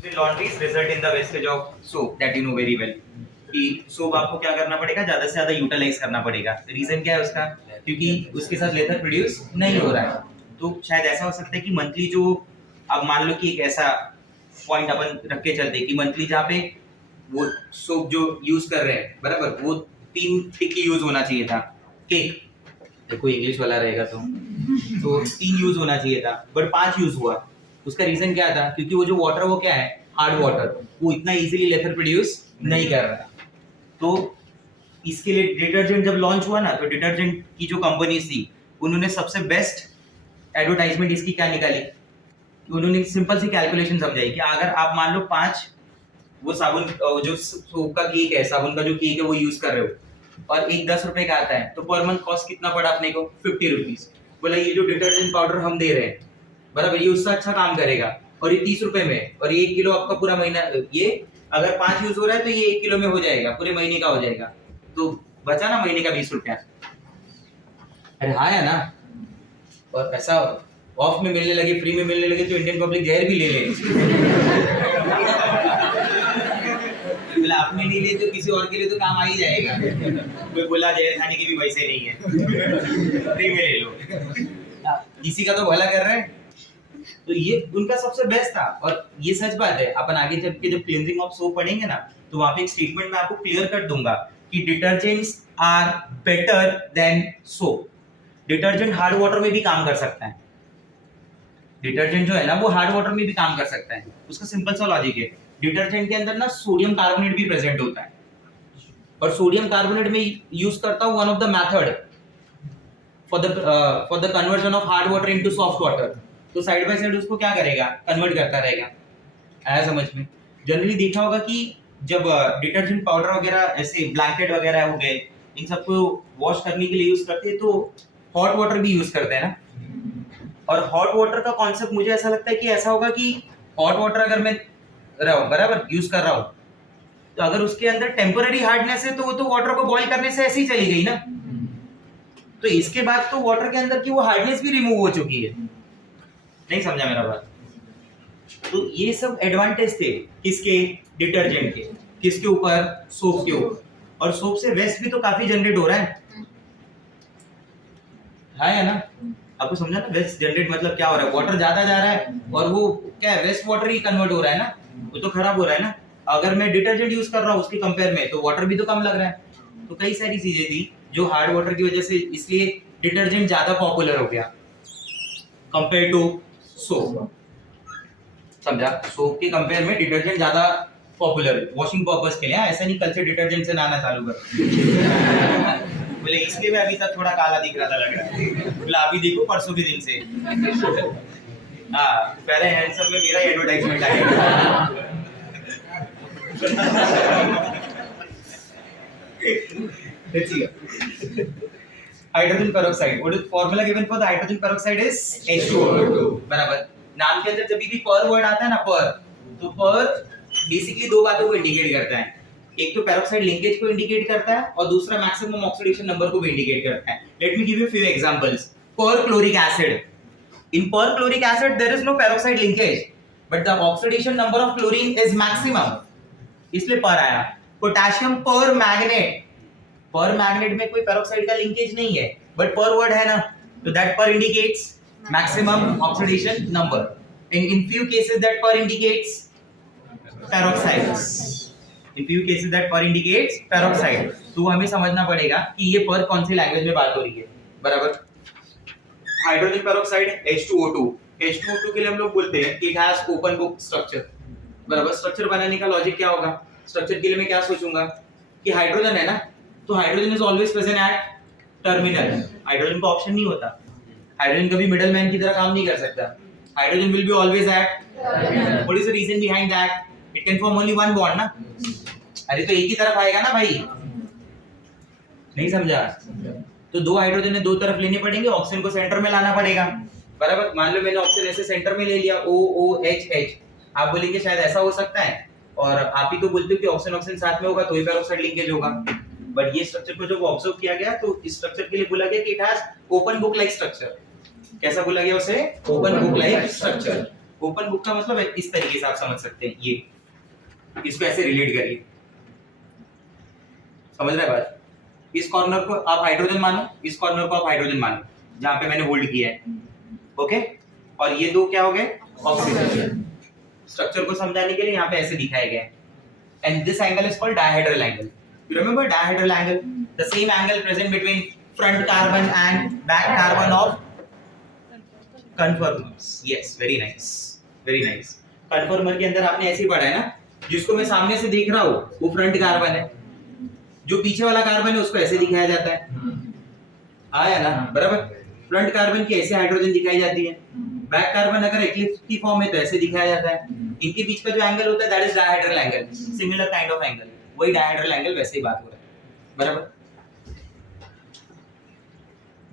Laundries result in the wastage of soap that you know very well. कि soap आपको क्या करना पड़ेगा, ज्यादा से ज्यादा यूटिलाइज करना पड़ेगा. रीजन क्या है उसका? क्योंकि उसके साथ लेथर प्रोड्यूस नहीं हो रहा है. तो शायद ऐसा हो सकता है कि मंथली जो अब मान लो कि एक ऐसा पॉइंट अपन रख के चलते कि मंथली जहाँ पे वो सोप जो यूज कर रहे हैं बराबर वो 3 टिक्की यूज होना चाहिए था. केक देखो इंग्लिश वाला रहेगा तो 3 यूज होना चाहिए था बट 5 यूज हुआ. उसका रीजन क्या था? क्योंकि वो जो वाटर वो क्या है, हार्ड वाटर, वो इतना इजीली लेथर प्रोड्यूस नहीं कर रहा. तो इसके लिए डिटर्जेंट जब लॉन्च हुआ ना, तो डिटर्जेंट की जो कंपनीज थी उन्होंने सबसे बेस्ट एडवर्टाइजमेंट इसकी क्या निकाली कि उन्होंने सिंपल सी कैलकुलेशन समझाई कि अगर आप मान लो 5 वो साबुन जो सोप का केक है, साबुन का जो केक है वो यूज कर रहे हो और एक 10 रुपए का आता है, तो पर मंथ कॉस्ट कितना पड़ा अपने को? 50 रुपीज. बोला ये जो डिटर्जेंट पाउडर हम दे रहे हैं बराबर, ये उससे अच्छा काम करेगा और ये 30 रुपए में, और ये 1 किलो आपका पूरा महीना, ये अगर 5 यूज हो रहा है तो ये 1 किलो में हो जाएगा, पूरे महीने का हो जाएगा. तो बचा ना महीने का 20 रुपया. अरे हाँ है ना. और ऐसा ऑफ में मिलने लगे, फ्री में मिलने लगे तो इंडियन पब्लिक जहर भी ले ले. बोला आपने नहीं ले तो किसी और के लिए तो काम आ ही जाएगा. कोई बोला जहर खाने के भी पैसे नहीं है, फ्री में ले लो, किसी का तो भला कर रहे हैं. तो ये उनका सबसे बेस्ट था. और ये सच बात है, अपन आगे चल के जब क्लींजिंग ऑफ सोप पढ़ेंगे ना, तो वहां पे एक स्टेटमेंट मैं आपको क्लियर कर दूंगा कि detergents are better than soap. Detergent hard water में भी काम कर सकता है. डिटर्जेंट जो है ना वो हार्ड वाटर में भी काम कर सकता है. उसका सिंपल सा लॉजिक है, डिटर्जेंट के अंदर ना सोडियम कार्बोनेट भी प्रेजेंट होता है और सोडियम कार्बोनेट में यूज करता हूं one of the method for the conversion of hard water into soft water. तो साइड बाय साइड उसको क्या करेगा, कन्वर्ट करता रहेगा. आया समझ में? जनरली देखा होगा कि जब डिटर्जेंट पाउडर वगैरह ऐसे ब्लैंकेट वगैरह हो गए, इन सबको वॉश करने के लिए यूज करते हैं तो हॉट वाटर भी यूज करते हैं ना. और हॉट वाटर का कॉन्सेप्ट मुझे ऐसा लगता है कि ऐसा होगा कि हॉट वाटर अगर मैं रहा हूं बराबर यूज कर रहा हूं, तो अगर उसके अंदर टेम्पररी हार्डनेस है तो वो तो वाटर को बॉईल करने से ऐसे ही चली गई ना. तो इसके बाद तो वाटर के अंदर की वो हार्डनेस भी रिमूव हो चुकी है. नहीं समझा मेरा बात? तो ये सब एडवांटेज थे किसके? डिटर्जेंट के. किसके ऊपर? सोप के ऊपर. और सोप से वेस्ट भी तो काफी जनरेट हो रहा है. हाँ है ना? आपको समझा ना? वेस्ट जनरेट मतलब क्या हो रहा है? वाटर ज्यादा जा रहा है और वो क्या है, वेस्ट वाटर ही कन्वर्ट हो रहा है ना, वो तो खराब हो रहा है ना. अगर मैं डिटर्जेंट यूज कर रहा हूँ उसके कंपेयर में तो वाटर भी तो कम लग रहा है. तो कई सारी चीजें थी जो हार्ड वाटर की वजह से, इसलिए डिटर्जेंट ज्यादा पॉपुलर हो गया कंपेयर टू सोप. समझा? सोप के कंपेयर में डिटर्जेंट ज्यादा पॉपुलर वॉशिंग पर्पस के लिए. ऐसा नहीं कल से डिटर्जेंट से नहाना चालू कर. बोले इसलिए मैं अभी तक थोड़ा काला दिख रहा था लग रहा है. बोला अभी देखो परसों के दिन से हाँ फेयर एंड हैंडसम में मेरा एडवर्टाइजमेंट आएगा. Hydrogen peroxide, what is formula given for the hydrogen peroxide is H2O2. बराबर. नाम के अंदर जब भी पर वर्ड आता है ना, पर, तो पर बेसिकली दो बातों को इंडिकेट करता है. एक तो पेरोक्साइड लिंकेज को इंडिकेट करता है और दूसरा मैक्सिमम ऑक्सीडेशन नंबर को भी इंडिकेट करता है. Let me give you few examples. Perchloric acid, in perchloric acid there is no peroxide linkage but the oxidation number of chlorine is maximum, इसलिए पर आया. पोटेशियम पर magnet, पर magnet में कोई पेरोक्साइड का लिंकेज नहीं है बट पर वर्ड है ना, तो दैट पर indicates maximum oxidation number. in few cases that per indicates peroxides, in few cases that per indicates peroxide. तो हमें समझना पड़ेगा कि ये पर कौन सी लैंग्वेज में बात हो रही है. बराबर. Hydrogen peroxide H2O2. H2O2 के लिए हम लोग बोलते हैं कि it has open book structure. बराबर. स्ट्रक्चर बनाने का लॉजिक क्या होगा? स्ट्रक्चर के लिए मैं क्या सोचूंगा कि हाइड्रोजन है ना, तो hydrogen is always present at terminal. Hydrogen का ऑप्शन नहीं होता. हाइड्रोजन कभी मिडलमैन की तरह काम नहीं कर सकता. Hydrogen will be always at terminal. What is the reason behind that? It can form only one bond ना. अरे तो एक ही तरफ आएगा ना भाई. नहीं समझा? तो दो हाइड्रोजन ने दो तरफ लेने पड़ेंगे, ऑक्सीजन को सेंटर में लाना पड़ेगा. बराबर. मान लो मैंने ऑक्सीजन ऐसे सेंटर में ले लिया, OOH. आप बोलेंगे शायद ऐसा हो सकता है, और आप ही तो बोलते हो कि ऑक्सीजन ऑक्सीजन साथ में होगा तो ही पेरोक्साइड लिंकेज होगा. बट ये स्ट्रक्चर को जब ऑब्जर्व किया गया तो इस स्ट्रक्चर के लिए बोला गया कि it has open book like structure. कैसा बोला गया उसे? Open book like structure. Open book का मतलब इस तरीके से आप समझ सकते हैं, ये इसको ऐसे रिलेट करिए, समझ रहे हैं बात? इस कॉर्नर को आप हाइड्रोजन मानो, इस कॉर्नर को आप हाइड्रोजन मानो, जहां पे मैंने होल्ड किया है, ओके? और ये दो क्या हो गए? ऑक्सीजन। स्ट्रक्चर को समझाने के लिए यहाँ पे ऐसे दिखाया गया है। And this angle is called dihedral angle. You remember dihedral angle, the same angle present between front carbon and back carbon of conformers. Yes, very nice, very nice. कन्फर्मर के अंदर आपने ऐसे ही पढ़ा है ना, जिसको मैं सामने से देख रहा हूँ वो फ्रंट कार्बन है, जो पीछे वाला कार्बन है उसको ऐसे दिखाया जाता है, आया ना? बराबर। फ्रंट कार्बन की ऐसे हाइड्रोजन दिखाई जाती है, बैक कार्बन अगर एक्लिप्स की फॉर्म में तो ऐसे दिखाया जाता है। इनके बीच का जो एंगल होता है that is dihedral angle, similar kind of angle, वही डायहेड्रल एंगल, वैसे ही बात हो रहा है, बराबर।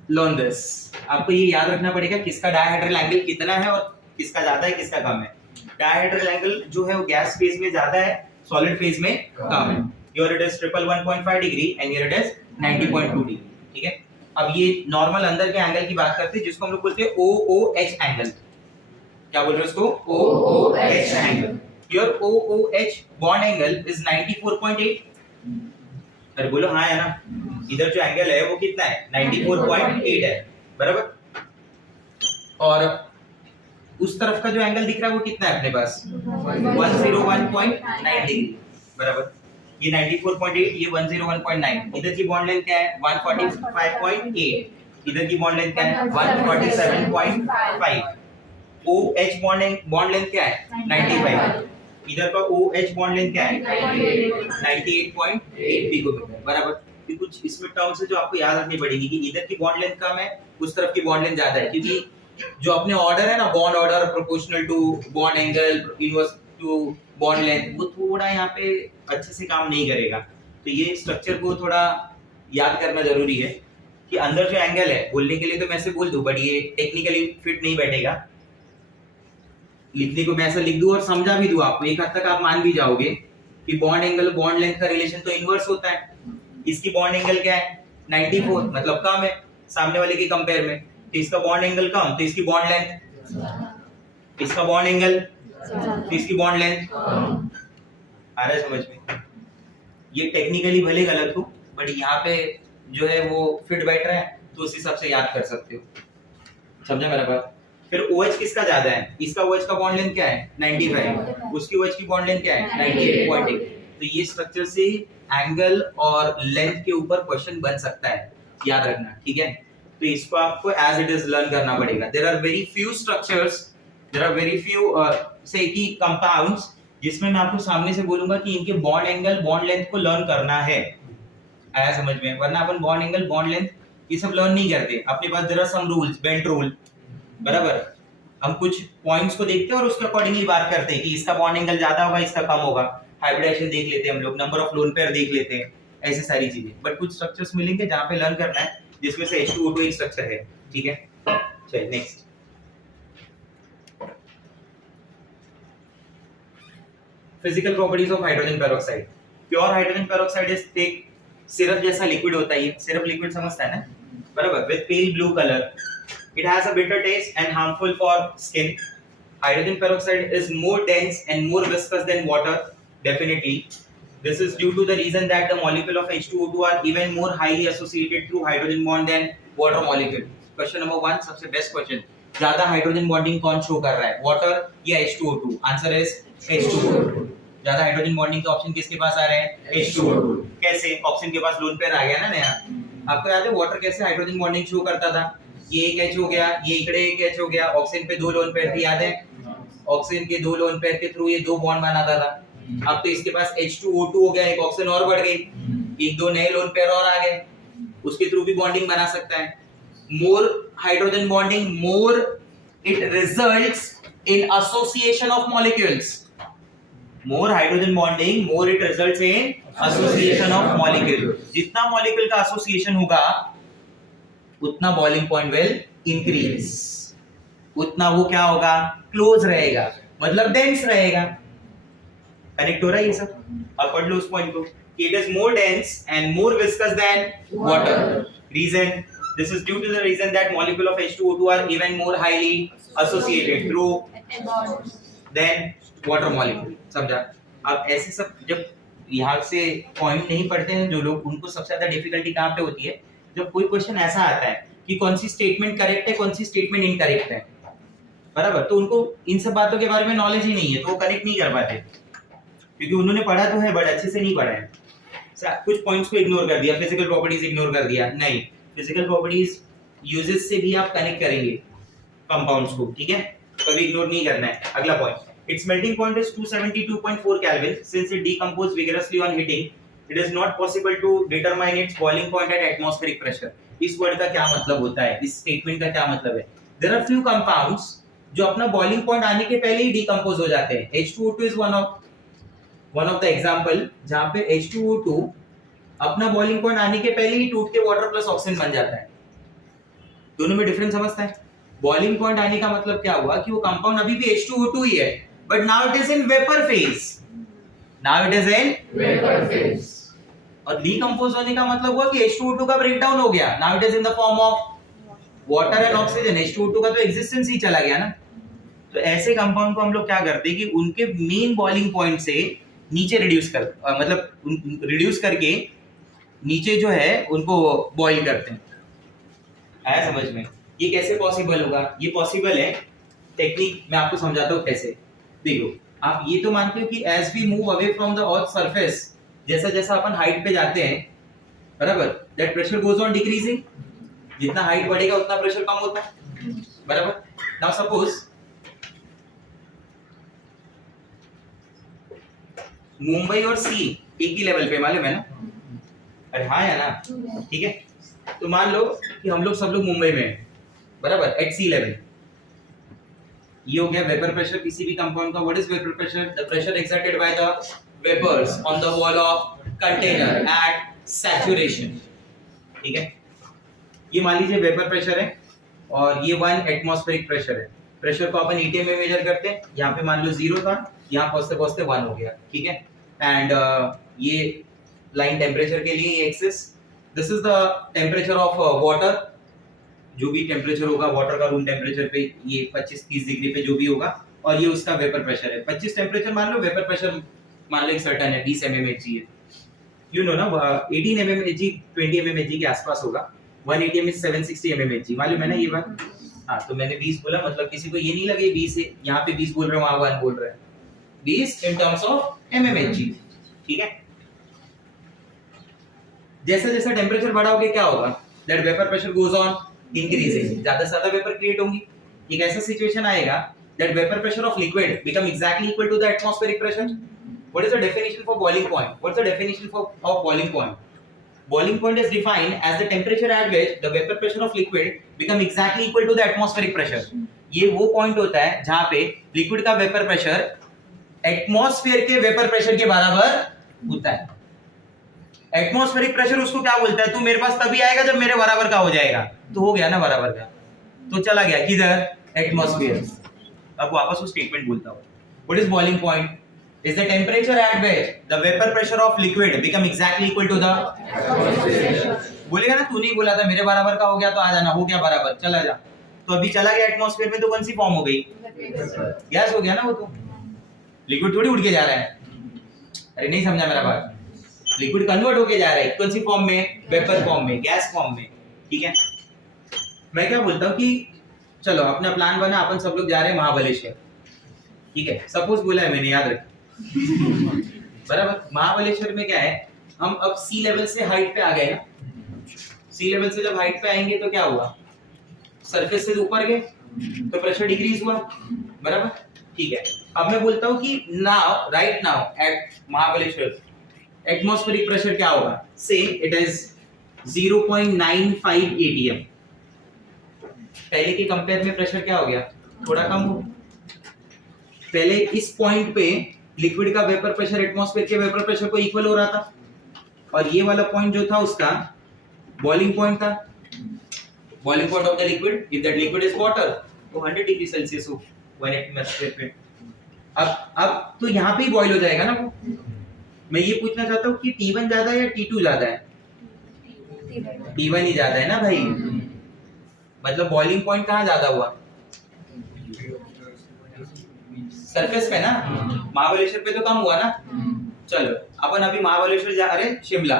लर्न दिस, आपको ये याद रखना पड़ेगा किसका डायहेड्रल एंगल कितना है और किसका ज्यादा है, किसका कम है। डायहेड्रल एंगल जो है वो गैस फेज में ज्यादा है, सॉलिड फेज में कम है। Here it is 111.5 degree and here it is 90.2 degree, ठीक है? अब ये नॉर्मल अंदर के एंगल की बात करते हैं, जिसको हम लोग बोलते हैं OOH एंगल। क्या बोल रहे हैं उसको? OOH angle. Your OOH bond angle is 94.8। अरे बोलो हाँ है ना? इधर जो एंगल है वो कितना है? 94.8 है, बराबर। और उस तरफ का जो एंगल दिख रहा है वो कितना है अपने पास? 101.9 डिग्री, बराबर। ये 94.8, ये 101.9। इधर की बॉन्ड लेंथ क्या है? 145.8। इधर की बॉन्ड लेंथ क्या है? 147.5। OH बॉन्ड लेंथ क्या है? 95। इधर का OH बॉन्ड लेंथ क्या है? 98.8 पिकोमीटर, बराबर। ये कुछ इसमें टर्म्स है जो आपको याद रखनी पड़ेगी कि इधर की बॉन्ड लेंथ कम है, उस तरफ की बॉन्ड लेंथ ज्यादा है, क्योंकि जो अपने ऑर्डर है ना, bond order proportional to bond angle inverse to bond length, वो थोड़ा यहाँ पे अच्छे से काम नहीं करेगा। तो ये स्ट्रक्चर को थोड़ा याद करना जरूरी है कि अंदर जो एंगल है, बोलने के लिए तो मैं ऐसे बोल दूं, बट ये टेक्निकली फिट नहीं बैठेगा। लिखने को मैं ऐसा लिख दूं और समझा भी दूं आपको, एक हद तक आप मान भी जाओगे कि बॉन्ड एंगल बॉन्ड लेंथ का रिलेशन तो इनवर्स होता है। इसकी बॉन्ड एंगल क्या है? 94, मतलब कम है सामने वाले के कंपेयर में, तो इसका बॉन्ड एंगल कम, तो इसकी बॉन्ड लेंथ, इसका बॉन्ड एंगल, तो इसकी बॉन्ड लेंथ। आ रहा है समझ में? ये टेक्निकली भले गलत हो, बट यहाँ पे जो है वो फिट बैठ रहा है, तो उस हिसाब से याद कर सकते हो। समझे मेरा बात? फिर OH किसका ज्यादा है? इसका OH का बॉन्ड लेंथ क्या है? 95। उसकी OH की बॉन्ड लेंथ क्या है? 98.8। तो ये स्ट्रक्चर से एंगल और लेंथ के ऊपर क्वेश्चन बन सकता है, याद रखना, ठीक है? तो इसको आपको एज इट इज लर्न करना पड़ेगा। There are very few structures, there are very few से की कंपाउंड्स जिसमें मैं आपको सामने से बोलूंगा कि इनके बॉन्ड एंगल बॉन्ड लेंथ को लर्न करना है। आया समझ में? वरना अपन बॉन्ड एंगल बॉन्ड लेंथ ये सब लर्न नहीं करते। अपने पास there are some rules, bent rule, बराबर। हम कुछ पॉइंट्स को देखते हैं और उसके अकॉर्डिंगली बात करते हैं कि इसका बॉन्ड एंगल ज्यादा होगा, इसका कम होगा। हाइब्रिडेशन देख लेते हैं हम लोग, नंबर ऑफ लोन पेयर देख लेते हैं, ऐसे सारी चीजें। बट कुछ स्ट्रक्चर्स मिलेंगे जहां पे लर्न करना है, जिसमें से H2O2 एक स्ट्रक्चर है, ठीक है? चलिए next. Physical properties of hydrogen peroxide. Pure hydrogen peroxide is thick, syrup जैसा लिक्विड होता है ये। सिरप लिक्विड समझता है ना, बराबर, with pale blue colour. It has a bitter taste and harmful for skin. Hydrogen peroxide is more dense and more viscous than water, definitely. This is due to the reason that the molecule of H2O2 are even more highly associated through hydrogen bond than water molecule. Question number 1, सबसे best question. ज्यादा hydrogen bonding कौन show कर रहा है, water या H2O2? Answer is H2O2। ज्यादा hydrogen bonding के option किसके पास आ रहे हैं? H2O2। कैसे? ऑप्शन के पास लोन पेयर आ गया ना नया। आपको याद है वाटर कैसे हाइड्रोजन बॉन्डिंग शो करता था? ये एक H हो गया, ये इकड़े एक H हो गया, ऑक्सीजन पे दो लोन पेयर थे, याद है? ऑक्सीजन के दो लोन पेयर के थ्रू ये दो बॉन्ड बनाता था। अब तो इसके पास H2O2 हो गया, एक ऑक्सीजन और बढ़ गई, एक दो नए लोन पेयर और आ गए, उसके थ्रू भी बॉन्डिंग बना सकता है। More hydrogen bonding, more it results in association of molecules. More hydrogen bonding, more it results in association of molecule. जितना मॉलिक्यूल का एसोसिएशन होगा उतना बॉइलिंग पॉइंट विल इंक्रीज, उतना वो क्या होगा? क्लोज रहेगा, मतलब डेंस रहेगा। कनेक्ट हो रहा है ये सब? अब पढ़ लो उस पॉइंट को। It is more dense and more viscous than water. Reason: this is due to the reason that molecule of H2O2 are even more highly associated through than water molecule. समझा? अब ऐसे सब जब यहाँ से पॉइंट नहीं पढ़ते हैं जो लोग, उनको सबसे ज्यादा डिफिकल्टी कहाँ पे होती है? जब कोई क्वेश्चन ऐसा आता है कि कौन सी स्टेटमेंट करेक्ट है, कौन सी स्टेटमेंट इनकरेक्ट है, बराबर? तो उनको इन सब बातों के बारे में नॉलेज ही नहीं है, तो वो कनेक्ट नहीं कर पाते, क्योंकि उन्होंने पढ़ा तो है बट अच्छे से नहीं पढ़ा है। कुछ पॉइंट्स को इग्नोर कर दिया, फिजिकल प्रॉपर्टीज इग्नोर कर दिया। नहीं, फिजिकल प्रॉपर्टीज यूजेस से भी आप कनेक्ट करेंगे कंपाउंड्स को, ठीक है? कभी इग्नोर नहीं करना है। अगला point, its melting point is 272.4 Kelvin. Since it decomposes vigorously on heating, it is not possible to determine its boiling point at atmospheric pressure. इस वर्ड का क्या मतलब होता है, इस स्टेटमेंट का क्या मतलब है? There are few compounds जो अपना boiling point आने के पहले ही decompose हो जाते हैं। H2O2 is one of the example जहाँ पे H2O2 अपना boiling point आने के पहले ही टूट के water plus oxygen बन जाता है। दोनों में डिफरेंस समझता है? बॉइलिंग पॉइंट आने का मतलब क्या हुआ कि वो कंपाउंड अभी भी H2O2 ही है, but now it is in vapor phase. Now it is in vapor phase. और decompose होने का मतलब हुआ कि H2O2 का ब्रेकडाउन हो गया. Now it is in the form of water and oxygen. H2O2 का तो एग्जिस्टेंस ही चला गया ना. तो ऐसे कंपाउंड को हम लोग क्या करते हैं कि उनके मेन बॉइलिंग पॉइंट से नीचे रिड्यूस कर मतलब रिड्यूस करके नीचे जो है उनको बॉइल करते हैं। आया समझ में? ये कैसे पॉसिबल होगा? ये पॉसिबल है, टेक्निक मैं आपको समझाता हूँ कैसे। देखो, आप ये तो मानते हो कि as we move away from the earth surface, जैसा जैसा अपन हाइट पे जाते हैं, बराबर, that pressure goes on decreasing. जितना हाइट बढ़ेगा उतना प्रेशर कम होता है, बराबर। नाउ सपोज मुंबई और सी एक ही लेवल पे, मालूम है ना? अरे हाँ या ना? ठीक है, तो मान लो कि हम लोग सब लोग मुंबई में हैं, बराबर, एट सी लेवल। ये हो गया वेपर प्रेशर किसी भी कंपाउंड का। What is vapour pressure? The pressure exerted by the vapours on the wall of container at saturation. ठीक है, ये मान लीजिए वेपर प्रेशर है और ये 1 एटमॉस्फेरिक प्रेशर है। प्रेशर को अपन ईटीएम में मेजर करते हैं। यहाँ पे मान लो 0 था, यहाँ पहुंचते पहुंचते 1 हो गया, ठीक है। एंड ये लाइन टेम्परेचर के लिए, ये axis, this is the temperature of water. जो भी टेम्परेचर होगा वाटर का रूम टेम्परेचर पे, ये 25-30 डिग्री पे जो भी होगा, और ये उसका वेपर प्रेशर है। 25 टेम्परेचर मान लो, वेपर प्रेशर मान लो एक सर्टेन है, 20 mmHg है, यू नो ना, 18 mmHg 20 mmHg के आसपास होगा। 1 atm is 760 mmHg, मालूम है ना ये बात? हाँ, तो मैंने 20 बोला, मतलब किसी को ये नहीं लगे 20 है, यहाँ पे 20 बोल रहे हैं, वहाँ 1 बोल रहे हैं। 20 in terms of mmHg, ठीक है। जैसे जैसे टेम्परेचर बढ़ाओगे क्या होगा? That vapour pressure goes on increasing, ज्यादा से ज्यादा वेपर क्रिएट होंगी। एक ऐसा सिचुएशन आएगा that vapour pressure of liquid become exactly equal to the atmospheric pressure. What is the definition for boiling point? What's the definition of boiling point? Boiling point is defined as the temperature at which the vapor pressure of liquid become exactly equal to the atmospheric pressure. ये वो point होता है जहां पे liquid का vapour pressure atmosphere के vapour pressure के बराबर होता है। एटमॉस्फेरिक प्रेशर उसको क्या बोलता है? तू मेरे पास तभी आएगा जब मेरे बराबर का हो जाएगा। तो हो गया ना बराबर का, तो चला गया किधर? एटमॉस्फेयर। अब वापस वो स्टेटमेंट बोलता हूं। What is boiling point? is the temperature at which the vapor pressure of liquid become exactly equal to the बोलेगा ना, तू नहीं बोला था मेरे बराबर का हो गया तो आ जाना, हो गया बराबर, चला जा। तो अभी चला गया एटमॉस्फेयर में, तो कौन सी फॉर्म हो गई? गैस हो गया ना वो, तो लिक्विड थोड़ी उड़ के जा रहा है। अरे नहीं समझा मेरा बात? लिक्विड कन्वर्ट होके जा रहा है कौन सी फॉर्म में? वेपर फॉर्म में, गैस फॉर्म में, ठीक है। मैं क्या बोलता हूँ कि चलो अपना प्लान बना, अपन सब लोग जा रहे हैं महाबलेश्वर, ठीक है, सपोज बोला है मैंने, याद रख बराबर। महाबलेश्वर में क्या है, हम अब सी लेवल से हाइट पे आ गए ना। सी लेवल से जब हाइट पे आएंगे तो क्या हुआ? सरफेस से ऊपर गए तो प्रेशर डिक्रीज हुआ, बराबर, ठीक है। अब मैं बोलता हूँ कि now, right now at Mahabaleshwar atmospheric pressure क्या होगा? से इट इज 0.95 atm। पहले के कंपेयर में प्रेशर क्या हो गया? थोड़ा कम हो। पहले इस पॉइंट पे लिक्विड का वेपर प्रेशर एटमॉस्फेयर के वेपर प्रेशर को इक्वल हो रहा था, और ये वाला पॉइंट जो था उसका बॉइलिंग पॉइंट था। Boiling point of the liquid, if that liquid is water, तो 100 डिग्री सेल्सियस हो 1 एटमॉस्फेयर पे। अब तो यहाँ पे ही बॉईल हो जाएगा ना वो। मैं ये पूछना चाहता हूँ कि T1 ज्यादा है या T2 ज्यादा है? T1 ही ज्यादा है ना भाई। मतलब बॉइलिंग पॉइंट कहाँ ज्यादा हुआ? सरफेस पे ना, महाबलेश्वर पे तो कम हुआ ना। चलो अपन अभी महाबलेश्वर जा रहे हैं, शिमला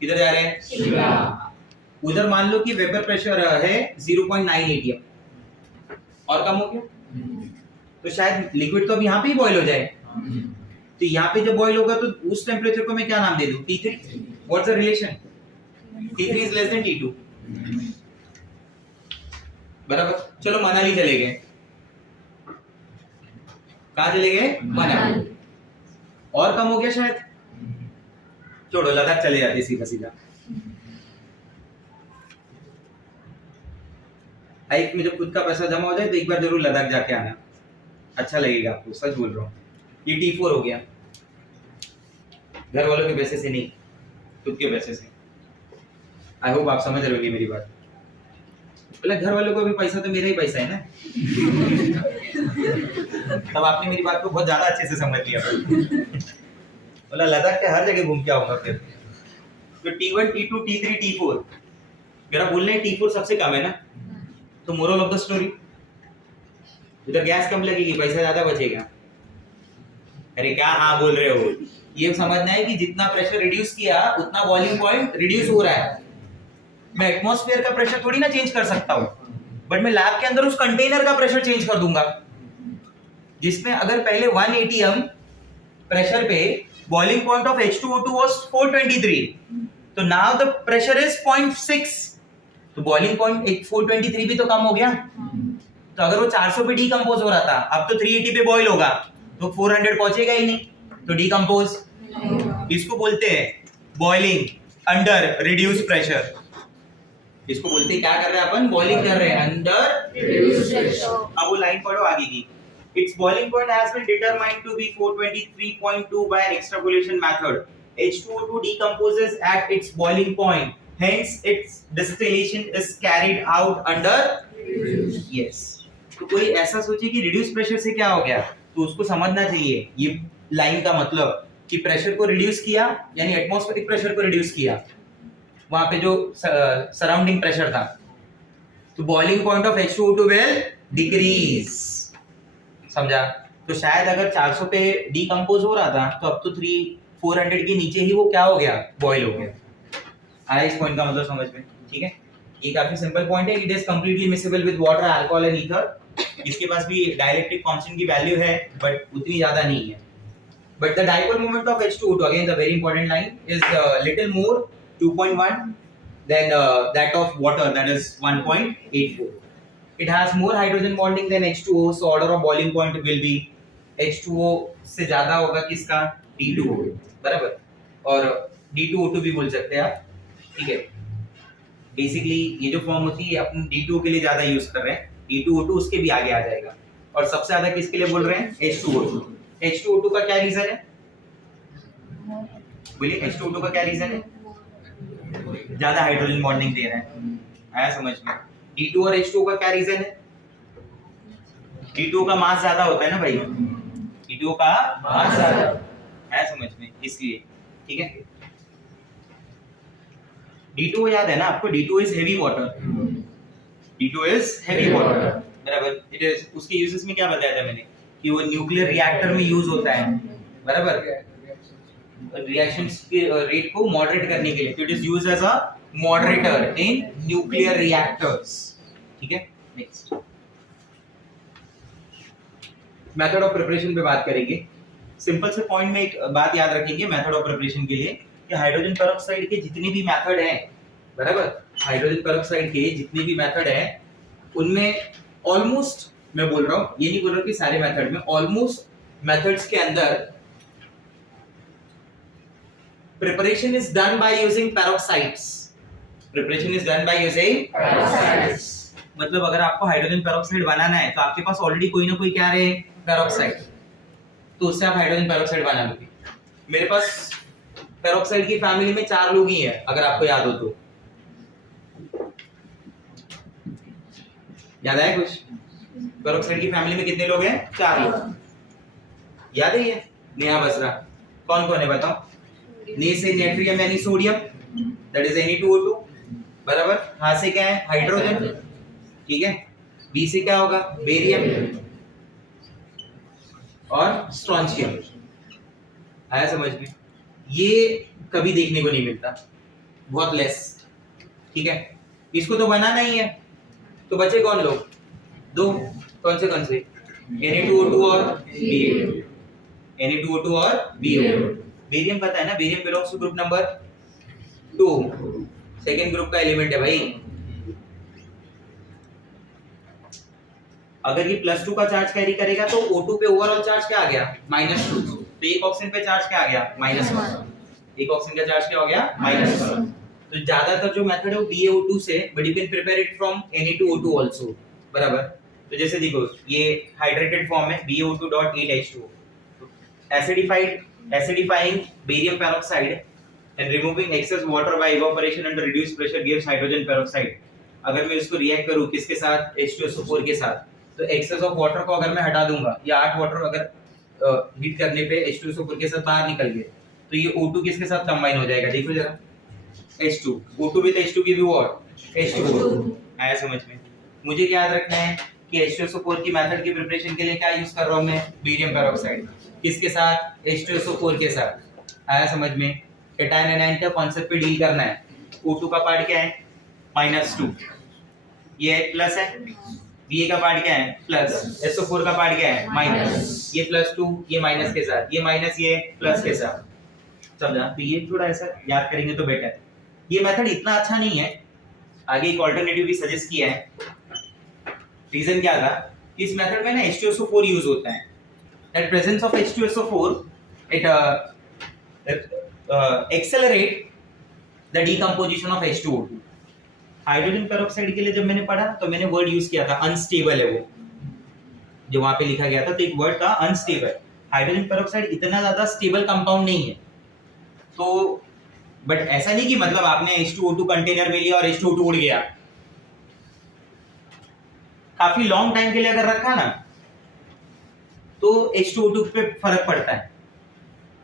किधर जा रहे हैं? शिमला। उधर मान लो कि वेपर प्रेशर है 0.9 atm और कम हो गया तो शायद लिक्विड तो अब यहाँ पे ही बॉईल हो जाए। तो यहाँ पे जब बॉईल होगा तो उस टेम्परेचर को मैं क्या नाम दे दूं? T3। What's the relation? T3 is less than T2। बराबर। चलो मनाली चले गए। कहाँ चले गए? मनाली। और कम हो गया शायद, छोड़ो लद्दाख चले जाते सीधा सीधा। लाइफ में जब खुद का पैसा जमा हो जाए तो एक बार जरूर लद्दाख जाके आना, अच्छा लगेगा आपको, सच बोल रहा हूँ। ये T4 हो गया, घर वालों के पैसे से नहीं, खुद के पैसे से। आई होप आप समझ रहे होंगे मेरी बात। बोला घर वालों को भी पैसा तो मेरा ही पैसा है ना। तब आपने मेरी बात को बहुत ज्यादा अच्छे से समझ लिया। बोला लद्दाख के हर जगह घूम के आऊंगा फिर। तो T1 T2 T3 T4 मेरा बोलने है T4 सबसे कम है ना, तो मोरल ऑफ द स्टोरी उधर गैस कम लगेगी, पैसा ज्यादा बचेगा। अरे क्या हाँ बोल रहे हो? ये समझना है कि जितना प्रेशर रिड्यूस किया उतना बॉइलिंग पॉइंट रिड्यूस हो रहा है। मैं एटमॉस्फेयर का प्रेशर थोड़ी ना चेंज कर सकता हूँ, बट मैं लैब के अंदर उस कंटेनर का प्रेशर चेंज कर दूंगा, जिसमें अगर पहले 1 atm प्रेशर पे boiling point of H2O2 was 423, तो नाउ द प्रेशर इज 0.6, तो बॉइलिंग पॉइंट 423 भी तो कम हो गया। तो अगर वो 400 पे डीकंपोज हो रहा था, अब तो 380 पे बॉईल होगा, तो 400 पहुंचेगा ही नहीं, तो डीकंपोज। इसको बोलते हैं बॉइलिंग अंडर रिड्यूस प्रेशर। इसको बोलते हैं क्या कर रहे हैं अपन? बॉइलिंग कर रहे हैं अंडर रिड्यूस प्रेशर। अब वो लाइन पढ़ो आगे की। Its boiling point has been determined to be 423.2 by an extrapolation method. H2O2 decomposes at its boiling point. Hence, its distillation is carried out under reduced. Yes. तो कोई ऐसा सोचे कि रिड्यूस प्रेशर से क्या हो गया, तो उसको समझना चाहिए ये लाइन का मतलब कि प्रेशर को रिड्यूस किया, यानी एटमॉस्फेरिक प्रेशर को रिड्यूस किया, वहां पे जो सराउंडिंग प्रेशर था, तो boiling point of H2O2 will decrease. समझा? तो शायद अगर 400 पे डीकंपोज हो रहा था, तो अब तो 400 के नीचे ही वो क्या हो गया? बॉईल हो गया। आया इस पॉइंट का मतलब समझ में? ठीक है, ये काफी सिंपल पॉइंट है। It is completely miscible with water, alcohol and ether. इसके पास भी डाइलेक्ट्रिक कांस्टेंट की वैल्यू है, बट उतनी ज्यादा नहीं है। But the dipole moment of H2O2, again the very important line, is little more 2.1 than that of water, that is 1.84. It has more hydrogen bonding than H2O, so order of boiling point will be H2O से ज्यादा होगा किसका? D2O, बराबर। और D2O2 भी बोल सकते हैं आप, ठीक है। बेसिकली ये जो फॉर्म होती है अपन D2O के लिए ज्यादा यूज कर रहे हैं, D2O2 उसके भी आगे आ जाएगा। और सबसे ज्यादा किसके लिए बोल रहे हैं? H2O2। H2O2 का क्या रीजन है? बोलिए, H2O2 का क्या रीजन है? ज्यादा हाइड्रोजन बॉन्डिंग दे रहा है। आया समझ में? D2 और H2O का क्या रीजन है? D2O का मास ज्यादा होता है ना भाई, D2O का मास ज्यादा है, समझ में? इसलिए, ठीक है। D2O याद है ना आपको? D2O is heavy water, D2O is heavy water, बराबर। इट इज, उसके यूजेस में क्या बताया था मैंने कि वो न्यूक्लियर रिएक्टर में यूज होता है, बराबर, रिएक्शंस के रेट को मॉडरेट करने के लिए। तो it is used as a moderator in nuclear reactors, ठीक है। नेक्स्ट, मेथड ऑफ प्रिपरेशन पे बात करेंगे। सिंपल से पॉइंट में एक बात याद रखेंगे मेथड ऑफ प्रिपरेशन के लिए, कि हाइड्रोजन पेरोक्साइड के जितने भी मेथड हैं, बराबर, हाइड्रोजन पेरोक्साइड के जितने भी मेथड हैं, उनमें ऑलमोस्ट, मैं बोल रहा हूँ, ये नहीं बोल रहा कि सारे मेथड में, ऑलमोस्ट मेथड्स के अंदर preparation is done by using peroxides. Preparation is done by using peroxides. मतलब अगर आपको हाइड्रोजन पेरोक्साइड बनाना है तो आपके पास ऑलरेडी कोई ना कोई क्या रहे? पेरोक्साइड, तो उससे आप हाइड्रोजन पेरोक्साइड बना लोगे। मेरे पास पेरोक्साइड की फैमिली में 4 लोग ही हैं, अगर आपको याद हो तो। याद आया कुछ? पेरोक्साइड की फैमिली में कितने लोग हैं? 4 लोग। याद है ये? नेहा बसरा। कौन कौन है बताओ? ने से नेट्रियम यानी सोडियम, दैट इज Na2O2, बराबर। हाँ से क्या है? हाइड्रोजन, ठीक है। बी से क्या होगा? बेरियम, और स्ट्रॉन्शियम। आया समझ में? ये कभी देखने को नहीं मिलता, बहुत लेस। ठीक है, इसको तो बनाना ही है, तो बचे कौन लोग? दो। कौन से? Na2O2 और Ba2। Na2O2 और Ba2। बेरियम पता है ना, barium belongs to group number 2, second group का एलिमेंट है भाई। अगर ये +2 का चार्ज कैरी करेगा तो O2 पे ओवरऑल चार्ज क्या आ गया? -2। तो एक ऑक्सीजन पे चार्ज क्या आ गया? -1। एक ऑक्सीजन का चार्ज क्या हो गया? -1। तो ज्यादातर जो मेथड है वो BaO2 से, but you can prepare it from Na2O2 also, बराबर। तो जैसे देखो, ये हाइड्रेटेड फॉर्म है BaO2.8H2O, acidifying barium peroxide and removing excess water bye evaporation under reduced pressure gives hydrogen peroxide. अगर मैं इसको रिएक्ट करूं किसके साथ? H2SO4 के साथ, तो एक्सेस ऑफ वाटर को अगर मैं हटा दूंगा, या 8 वाटर अगर हीट करने पे H2SO4 के साथ बाहर निकल गए, तो ये O2 किसके साथ कंबाइन हो जाएगा? देखो जरा, H2, O2 with H2 give you what? H2O। आया समझ में? मुझे क्या याद रखना है कि H2SO4 की मेथड की प्रिपरेशन के लिए क्या यूज कर रहा हूं मैं? Barium peroxide. किसके साथ? H2SO4 के साथ। आया समझ में? कैटायन एनायन का कांसेप्ट पे डील करना है। O2 का पार्ट क्या है? -2, ये प्लस है। Ba का पार्ट क्या है? प्लस। SO4 का पार्ट क्या है? माइनस। ये +2, ये माइनस के साथ, ये माइनस, ये प्लस के साथ। समझा? तो ये थोड़ा ऐसा याद करेंगे तो बेटर। ये मेथड इतना अच्छा नहीं है, आगे एक ऑल्टरनेटिव भी सजेस्ट किया है। रीजन क्या था? इस मेथड में ना H2SO4 यूज होता है। At presence of H2SO4, it accelerate the decomposition of H2O2। Hydrogen peroxide के लिए जब मैंने पढ़ा तो मैंने वर्ड यूज किया था अनस्टेबल है, वो जो वहां पे लिखा गया था, तो एक वर्ड था अनस्टेबल। हाइड्रोजन पेरोक्साइड इतना ज्यादा स्टेबल कंपाउंड नहीं है, तो बट ऐसा नहीं कि मतलब आपने H2O2 कंटेनर में लिया और H2O2 उड़ गया। काफी लॉन्ग टाइम के लिए अगर रखा ना तो H2O2 पे फर्क पड़ता है,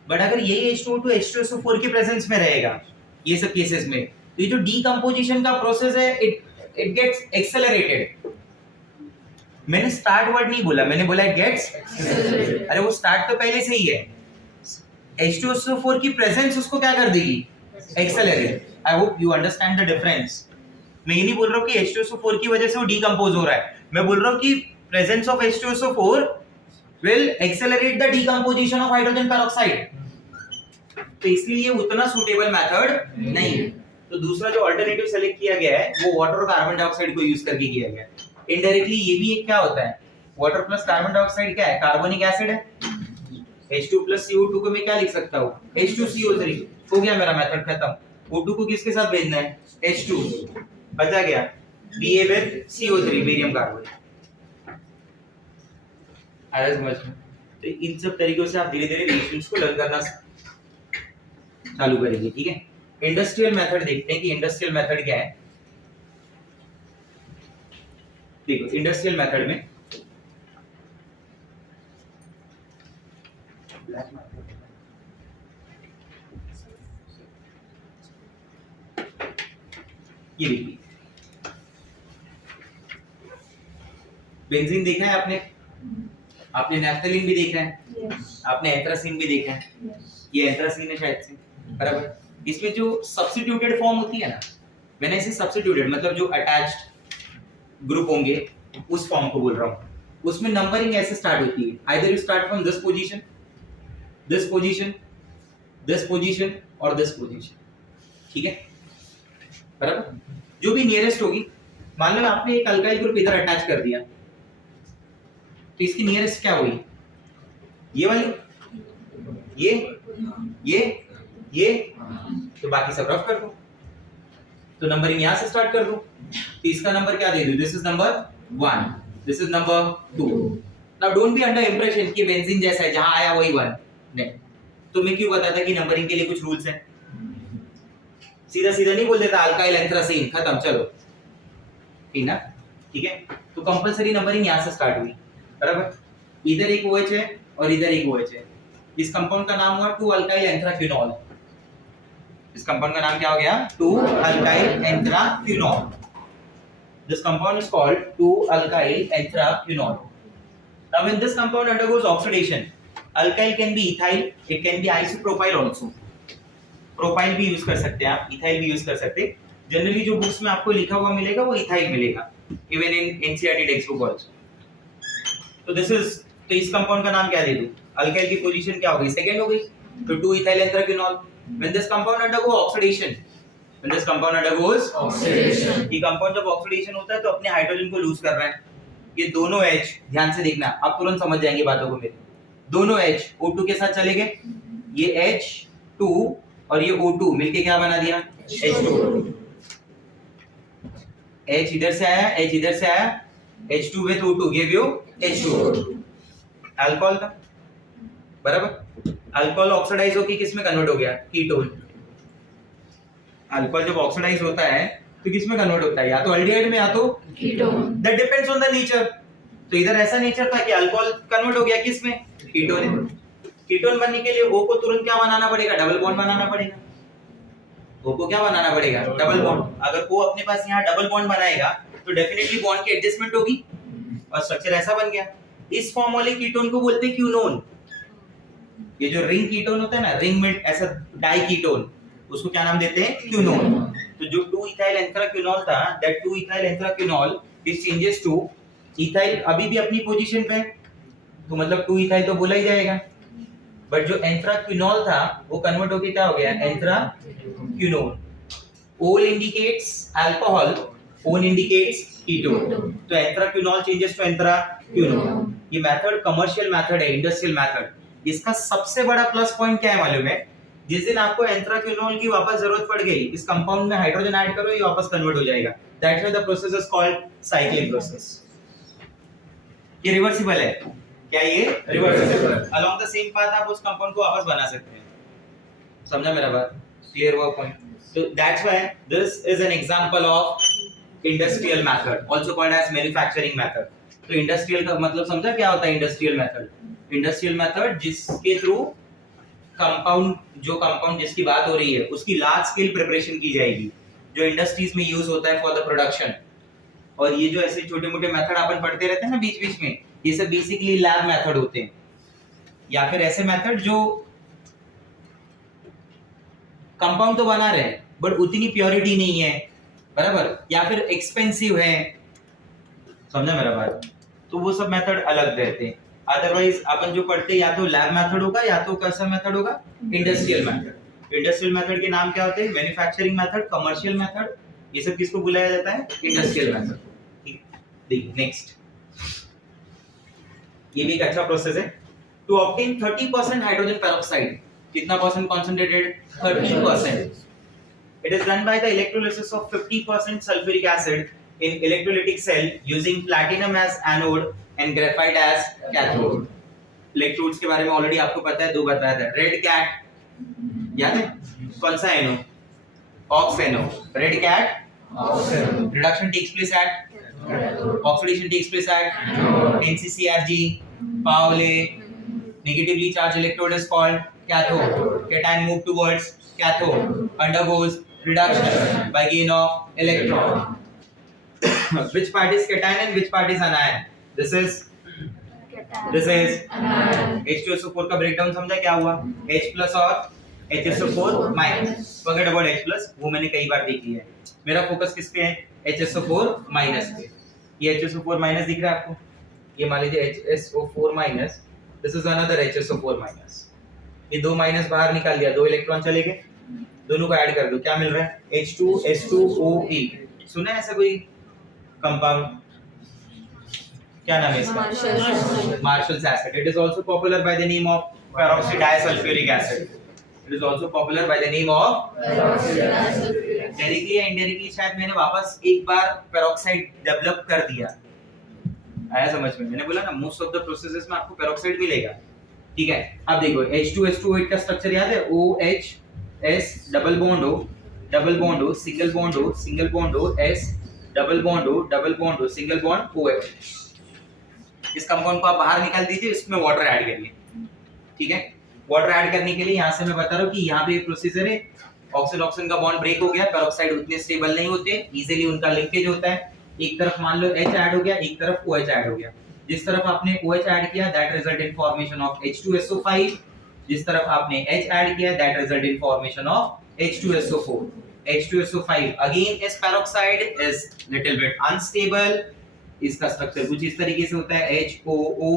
बट अगर यही H2O2 H2SO4 के प्रेजेंस में रहेगा ये सब केसेस में, तो ये जो डीकंपोजिशन का प्रोसेस है इट गेट्स एक्सेलरेटेड। मैंने स्टार्ट वर्ड नहीं बोला, मैंने बोला इट गेट्स, अरे वो स्टार्ट तो पहले से ही है। H2SO4 की प्रेजेंस उसको क्या कर देगी? Accelerate. I hope you understand the difference. मैं ये नहीं बोल रहा हूँ कि H2SO4 की वजह से वो डीकंपोज हो रहा है, मैं बोल रहा हूँ कि presence of H2SO4 will accelerate the decomposition of hydrogen peroxide। तो इसलिए ये उतना सुटेबल मेथड नहीं है। तो दूसरा जो अल्टरनेटिव सेलेक्ट किया गया है वो वाटर और कार्बन डाइऑक्साइड को यूज करके किया गया है। इनडायरेक्टली ये भी एक क्या होता है? वाटर प्लस कार्बन डाइऑक्साइड क्या है? कार्बोनिक एसिड है। H2 प्लस CO2 को मैं क्या लिख सकता हूँ? H2CO3। हो गया मेरा मेथड खत्म। O2 को किसके साथ भेजना है? H2। बचा गया Ba with CO3, barium carbonate. आया समझ में? तो इन सब तरीकों से आप धीरे धीरे रिएक्शंस को लर्न करना चालू करेंगे। ठीक है, इंडस्ट्रियल मेथड देखते हैं कि इंडस्ट्रियल मेथड क्या है। देखो इंडस्ट्रियल मेथड में ये देखिए, बेंजीन देखा है आपने? आपने नैफ्थलीन भी देखा है? आपने एंथ्रासीन भी देखा है? ये एंथ्रासीन है शायद से, बराबर। इसमें जो सब्स्टिट्यूटेड फॉर्म होती है ना, मैंने इसे सब्स्टिट्यूटेड मतलब जो अटैच्ड ग्रुप होंगे उस फॉर्म को बोल रहा हूँ। उसमें नंबरिंग ऐसे स्टार्ट होती है, either you start from this position, this position, this position और दिस पोजीशन। ठीक है, बराबर। जो भी नियरेस्ट होगी, मान लो आपने एक अल्काइल ग्रुप इधर अटैच कर दिया, तो इसकी नियरेस्ट क्या हुई? ये वाली, ये, तो बाकी सब रफ कर दो। तो नंबरिंग यहां से स्टार्ट कर दो, तो इसका नंबर क्या दे दो? This is number 1, this is number 2। Now don't be under impression कि बेंजीन जैसा है, जहां आया वही 1 नहीं। तो मैं क्यों बताता कि नंबरिंग के लिए कुछ रूल्स हैं। सीधा सीधा नहीं बोल देता अल्काइल एंथ्रासीन खत्म चलो, ठीक ना? ठीक है, तो कंपलसरी नंबरिंग यहां से स्टार्ट हुई, बराबर। इधर एक OH है और इधर एक OH है। इस कंपाउंड का नाम हुआ 2 अल्काइल एंथ्राक्विनोल। इस कंपाउंड का नाम क्या हो गया? 2 alkyl anthraquinol. This compound is called 2 alkyl anthraquinol. Now when this compound undergoes oxidation, alkyl can be ethyl, it can be isopropyl also. Propyl भी यूज कर सकते हैं आप, इथाइल भी यूज कर सकते हैं. जनरली जो बुक्स में आपको लिखा हुआ मिलेगा वो इथाइल मिलेगा, even in NCERT text book also. तो दिस इज, तो इस कंपाउंड का नाम क्या दे दूं? अल्काइल की पोजीशन क्या हो गई? सेकंड हो गई. तो 2 ethyl anthraquinol. When this compound undergo oxidation, when this compound undergoes oxidation, ये कंपाउंड जब ऑक्सीडेशन होता है तो अपने हाइड्रोजन को लूज कर रहा है. ये दोनों H, ध्यान से देखना, आप तुरंत समझ जाएंगे बातों को मेरी. दोनों H O2 के साथ चले गए, ये H2 और ये O2 मिलके क्या बना दिया? H2. H इधर से आया, H इधर से आया, H2 with O2 give you H2. Alcohol था, बराबर. अल्कोहल ऑक्सीडाइज होकर किस में कन्वर्ट हो गया? कीटोन. अल्कोहल जब ऑक्सीडाइज होता है तो किस में कन्वर्ट होता है? या तो अल्डिहाइड में या तो ketone. That depends on the nature. तो इधर ऐसा नेचर था कि अल्कोहल कन्वर्ट हो गया किस में? कीटोन में. कीटोन बनने के लिए O को तुरंत क्या बनाना पड़ेगा? डबल बॉन्ड बनाना पड़ेगा. O को क्या बनाना पड़ेगा? Double bond. अगर O अपने पास यहाँ डबल बॉन्ड बनाएगा तो डेफिनेटली बॉन्ड की एडजस्टमेंट होगी और स्ट्रक्चर ऐसा बन गया. इस फॉर्म वाले कीटोन को बोलते हैं क्यूनोन. ये जो रिंग कीटोन होता है ना, रिंग में ऐसा डाई कीटोन, उसको क्या नाम देते हैं? क्यूनोन. तो जो 2 इथाइल एंथ्राक्विनोल था, that 2 ethyl anthraquinol is changes to ethyl. अभी भी अपनी पोजीशन पे, तो मतलब 2 इथाइल तो बोला ही जाएगा, बट जो एंथ्राक्विनोल था वो कन्वर्ट होके क्या हो गया? एंथ्राक्विनोन. ओल indicates alcohol, own indicates ketone. तो एंथ्राक्विनोल चेंजेस टू एंथ्राक्विनोन. ये मेथड कमर्शियल मेथड है, इंडस्ट्रियल मेथड. इसका सबसे बड़ा प्लस पॉइंट क्या है मालूम है? जिस दिन आपको एंथ्राक्विनोल की वापस जरूरत पड़ गई, इस कंपाउंड में हाइड्रोजन ऐड करो, ये वापस कन्वर्ट हो जाएगा. That's why the process is called cyclic process. ये रिवर्सिबल है. क्या ये reversible? Along the same path आप उस कंपाउंड को वापस बना सकते हैं. समझा मेरा बात? क्लियर हुआ पॉइंट? तो that's why this is an example of industrial method, also called as manufacturing method. तो इंडस्ट्रियल का मतलब समझा क्या होता है? Industrial method. इंडस्ट्रियल मेथड जिसके थ्रू कंपाउंड, जो कंपाउंड जिसकी बात हो रही है उसकी लार्ज स्केल प्रिपरेशन की जाएगी, जो इंडस्ट्रीज में यूज होता है फॉर द प्रोडक्शन. और ये जो ऐसे छोटे मोटे मेथड अपन पढ़ते रहते हैं ना बीच बीच में, ये सब बेसिकली लैब मेथड होते हैं, या फिर ऐसे मेथड जो कंपाउंड तो बना रहे हैं बट उतनी प्योरिटी नहीं है, बराबर, या फिर एक्सपेंसिव है. समझा मेरा बात? तो वो सब मेथड अलग रहते हैं. अदरवाइज अपन जो पढ़ते हैं या तो लैब मेथड होगा या तो कैसा मेथड होगा? Industrial method. इंडस्ट्रियल मेथड के नाम क्या होते हैं? Manufacturing method, commercial method. ये सब किसको बुलाया जाता है? Industrial method. देखिए नेक्स्ट, ये भी एक अच्छा प्रोसेस है. To obtain 30% hydrogen peroxide. कितना percent concentrated? 30%. It is done by the electrolysis of 50% sulfuric acid in electrolytic cell using platinum as anode and graphite as cathode. Electrodes के बारे में ऑलरेडी आपको पता है, 2 बताया था. रेड कैट याद है? कौन सा an? Ox an. Red cat reduction takes place at, oxidation takes place at NCCRG. Pauli. Negatively charged electrode is called cathode. Cation move towards cathode, undergoes reduction by gain of electron. Which part is cation and which part is anion? This is anion. H2SO4 का breakdown समझा क्या हुआ? H plus और HSO4 minus. Forget about H plus, वो मैंने कई बार देखी है. मेरा फोकस किस पे है? HSO4 माइनस पे. ये HSO4 माइनस दिख रहा है आपको? ये मान लीजिए HSO4 minus, this is another HSO4 minus. ये 2 माइनस बाहर निकाल दिया, 2 इलेक्ट्रॉन चले गए, दोनों को ऐड कर दो, क्या मिल रहा है? H2S2OE. सुना है ऐसा कोई कंपाउंड? क्या नाम है इसका? Marshall's acid. It is also popular by the name of peroxydisulphuric acid. It is also popular by the name of directly या इनडायरेक्टली शायद मैंने वापस एक बार पेरोक्साइड डेवलप कर दिया. आया समझ में? मैंने बोला ना मोस्ट ऑफ द प्रोसेसेस में आपको पेरोक्साइड मिलेगा. ठीक है, अब देखो H2S2O8 का स्ट्रक्चर याद है? OHS double bond O, double bond O, single bond O, single bond O, S double bond O, double bond O, single bond OH. इस कंपाउंड को आप बाहर निकाल दीजिए, इसमें वाटर ऐड करिए. ठीक है, वाटर ऐड करने के लिए यहाँ से मैं बता रहा हूँ कि यहाँ पे एक प्रोसीजर है. ऑक्सीजन ऑक्सीजन का बॉन्ड ब्रेक हो गया, पेरोक्साइड उतने स्टेबल नहीं होते, इजीली उनका लिंकेज होता है. एक तरफ मान लो H ऐड हो गया, एक तरफ OH ऐड हो गया. जिस तरफ आपने OH ऐड किया that result in formation of H2SO5, जिस तरफ आपने H ऐड किया that result in formation of H2SO4. H2SO5 again is peroxide, is little bit unstable. इसका स्ट्रक्चर कुछ इस तरीके से होता है HOO,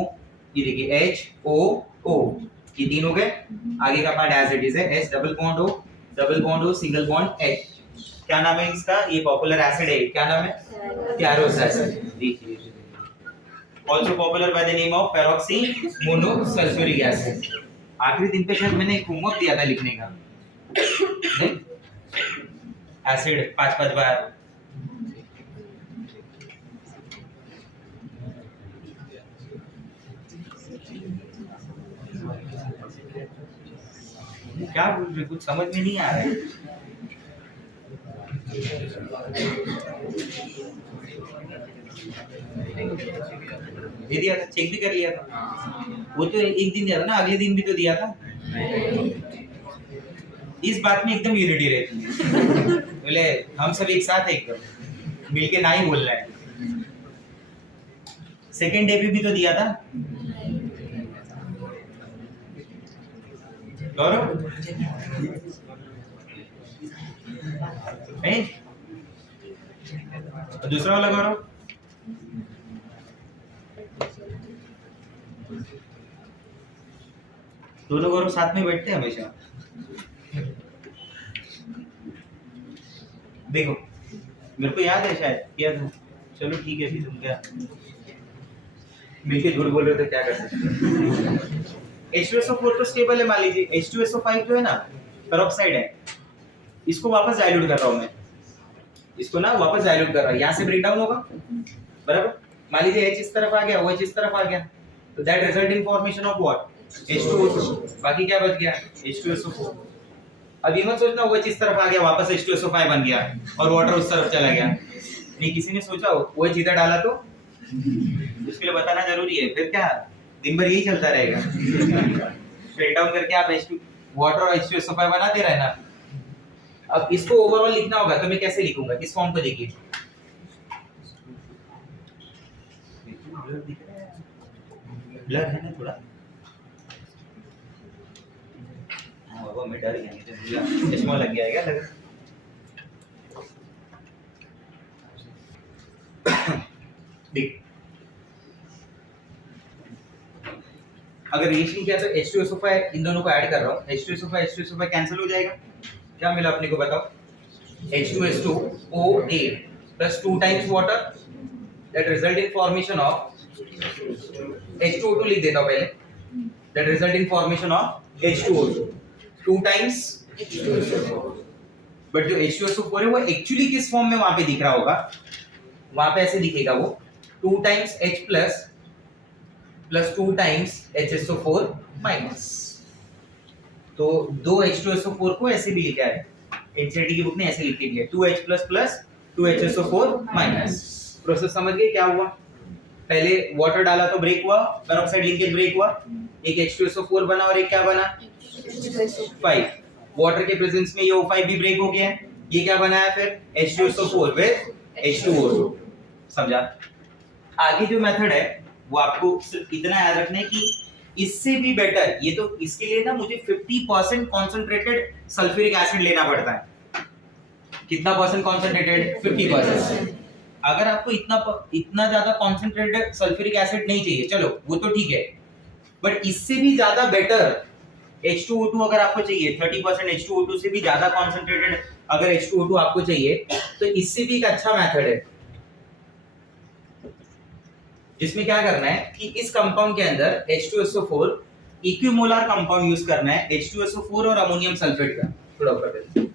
ये देखिए HOO, ये तीन हो गए. आगे का पार्ट एज इट इज है H double bond O single bond H. क्या नाम है इसका? ये पॉपुलर एसिड है, क्या नाम है? प्यारोस एसिड. देखिए also popular by the name of peroxy monosulfuric acid. आखिरी दिन पे शायद मैंने एक होमवर्क दिया था लिखने का, एसिड 5 बार. क्या बोल रहे, कुछ समझ में नहीं आ रहा है. ये दिया था, चेक भी कर लिया था. वो तो एक दिन दिया था ना, अगले दिन भी तो दिया था. इस बात में एकदम यूनिटी रहती है. बोले हम सब एक साथ है, एकदम मिलके ना ही बोलना है. सेकेंड डे पे भी तो दिया था गौरव. दूसरा वाला गौरव. दोनों गौरव साथ में बैठते हैं हमेशा. देखो मेरे को याद है शायद किया था. चलो ठीक है, तुम क्या मिलके झूठ बोल रहे हो तो क्या कर सकते हैं. H2SO4 तो स्टेबल है, मान लीजिए. H2SO5 जो है ना पेरोक्साइड है, इसको वापस डाइल्यूट कर रहा हूं मैं. इसको ना वापस डाइल्यूट कर रहा हूं, यहां से ब्रेक डाउन होगा बराबर. मान लीजिए H इस तरफ आ गया, OH इस तरफ आ गया, तो that result in formation of what? H2O2. बाकी क्या बच गया? H2SO4. अब ये मत सोचना OH इस तरफ आ गया वापस H2SO5 बन गया और वाटर उस तरफ चला गया. नहीं, किसी ने सोचा हो OH इधर डाला तो उसके लिए बताना जरूरी है. फिर क्या दिन भर यही चलता रहेगा. ब्रेक डाउन करके आप H2 वाटर और H2SO5 बनाते रहना. अब इसको ओवरऑल लिखना होगा तो मैं कैसे लिखूंगा? इस फॉर्म को देखिए. ब्लर है ना थोड़ा. हाँ बाबा मैं डर गया, नहीं तो चश्मा लग गया क्या लगा. देख अगर रिएक्शन किया तो H2SO5 इन दोनों को ऐड कर रहा हूँ. H2SO5 कैंसिल हो जाएगा. क्या मिला अपने को बताओ? H2S2O8 plus 2 times water that result in formation of H2O2. लिख देता हूँ पहले. That result in formation of H2O2 2 times H2SO4. But जो H2SO4 है वो एक्चुअली किस फॉर्म में वहां पे दिख रहा होगा? वहां पे ऐसे दिखेगा वो 2 times H plus 2 times HSO4 minus. तो दो H2SO4 को ऐसे भी लिखा है, एनसीईआरटी की बुक ने ऐसे लिख दिया 2H plus 2HSO4 minus. Process समझ गए क्या हुआ? पहले वाटर डाला तो ब्रेक हुआ, पेरोक्साइड लिंकेज ब्रेक हुआ, एक H2SO4 बना और एक क्या बना? H2SO5. वाटर के प्रेजेंस में ये O5 भी ब्रेक हो गया है. ये क्या बना है फिर? H2SO4 with H2O2. समझा? आगे जो मेथड है वो आपको सिर्फ इतना याद रखना है कि इससे भी बेटर, ये तो इसके लिए ना मुझे 50% कॉन्सेंट्रेटेड सल्फ्यूरिक एसिड लेना पड़ता है. कितना परसेंट कॉन्सेंट्रेटेड? 50%. अगर आपको इतना ज्यादा कॉन्सेंट्रेटेड सल्फ्यूरिक एसिड नहीं चाहिए, चलो वो तो ठीक है, बट इससे भी ज्यादा बेटर H2O2 अगर आपको चाहिए, 30% H2O2 से भी ज्यादा कॉन्सेंट्रेटेड अगर H2O2 आपको चाहिए, तो इससे भी एक अच्छा मेथड है जिसमें क्या करना है कि इस कंपाउंड के अंदर H2SO4 इक्विमोलर कंपाउंड यूज करना है, H2SO4 और अमोनियम सल्फेट का. थोड़ा ऊपर कर.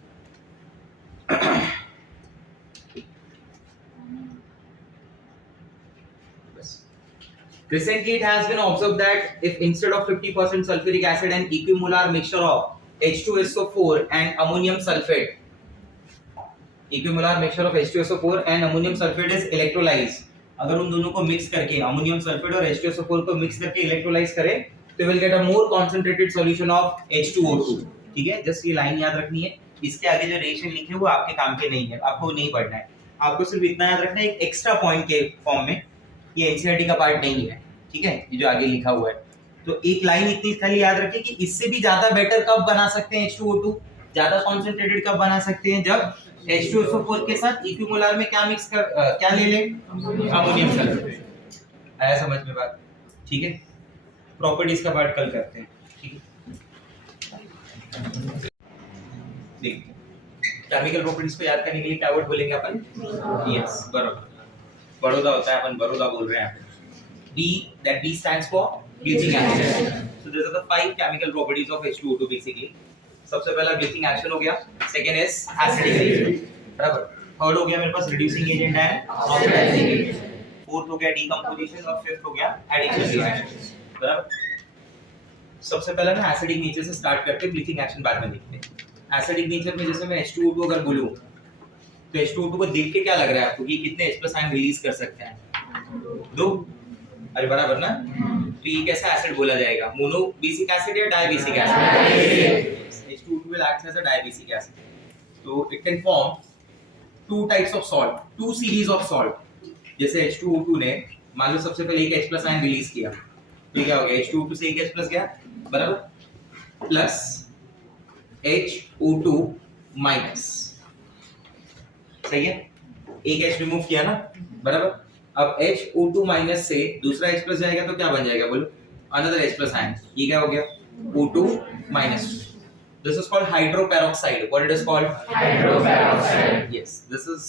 Recently it has been observed that if instead of 50% sulfuric acid and equimolar mixture of H2SO4 and ammonium sulfate, equimolar mixture of H2SO4 and ammonium sulfate is electrolyzed, अगर उन दोनों को mix करके ammonium sulphate और H2SO4 को mix करके electrolysed करें तो will get a more concentrated solution of H2O2. ठीक है, जस्ट ये लाइन याद रखनी है. इसके आगे जो रिएक्शन लिखे वो आपके काम के नहीं है, आपको नहीं पढ़ना है. आपको सिर्फ इतना याद रखना है एक एक्स्ट्रा पॉइंट के फॉर्म में ये एनसीईआरटी का पार्ट नहीं है, ठीक है, ये जो आगे लिखा हुआ है। तो एक लाइन इतनी खाली याद रखिए कि इससे भी ज्यादा बेटर कब बना सकते हैं H2O2, ज्यादा कॉन्सेंट्रेटेड कब बना सकते हैं, जब H2SO4 के साथ इक्विमोलर में क्या मिक्स कर क्या ले ले, अमोनियम सल्फेट। आया समझ में बात? ठीक है, प्रॉपर्टीज का पार्ट कल करते हैं, ठीक है। देखिए केमिकल प्रॉपर्टीज को याद करने के लिए क्या वर्ड बोलेंगे अपन? यस, बरोबर, बड़ौदा होता है, अपन बड़ौदा बोल रहे हैं। B, that B stands for bleaching action. So these are the 5 chemical properties of H2O2 basically. सबसे पहला bleaching action हो गया, second is acidic agent, बराबर, थर्ड हो गया मेरे पास reducing agent and oxidizing agent, fourth हो गया decomposition और फिफ्थ हो गया addition reaction, बराबर। सबसे पहला ना एसिडिक नेचर से स्टार्ट करके ब्लीचिंग एक्शन बाद में देखते हैं। एसिडिक नेचर में जैसे मैं H2O2 अगर बोलूं तो H2O2 को देख के क्या लग रहा है आपको कि कितने H+ आयन रिलीज कर सकते हैं? 2। अरे बराबर ना? तो ये कैसा एसिड बोला जाएगा? मोनो बेसिक एसिड या dibasic acid? H2O2 will act as a diabetic acid. So it can form two types of salt, two series of salt. जैसे H2O2 ने मान लो सबसे पहले एक H+ आयन रिलीज किया, तो क्या हो गया? H2O2 से एक H+ गया, बराबर, प्लस HO2 माइनस, सही है, एक H रिमूव किया ना, बराबर। अब HO2 माइनस से दूसरा H+ जाएगा तो क्या बन जाएगा बोलो? Another H+ ion. ये क्या हो गया? O2 minus. This is called hydroperoxide. What it is called? Hydroperoxide. Yes, this is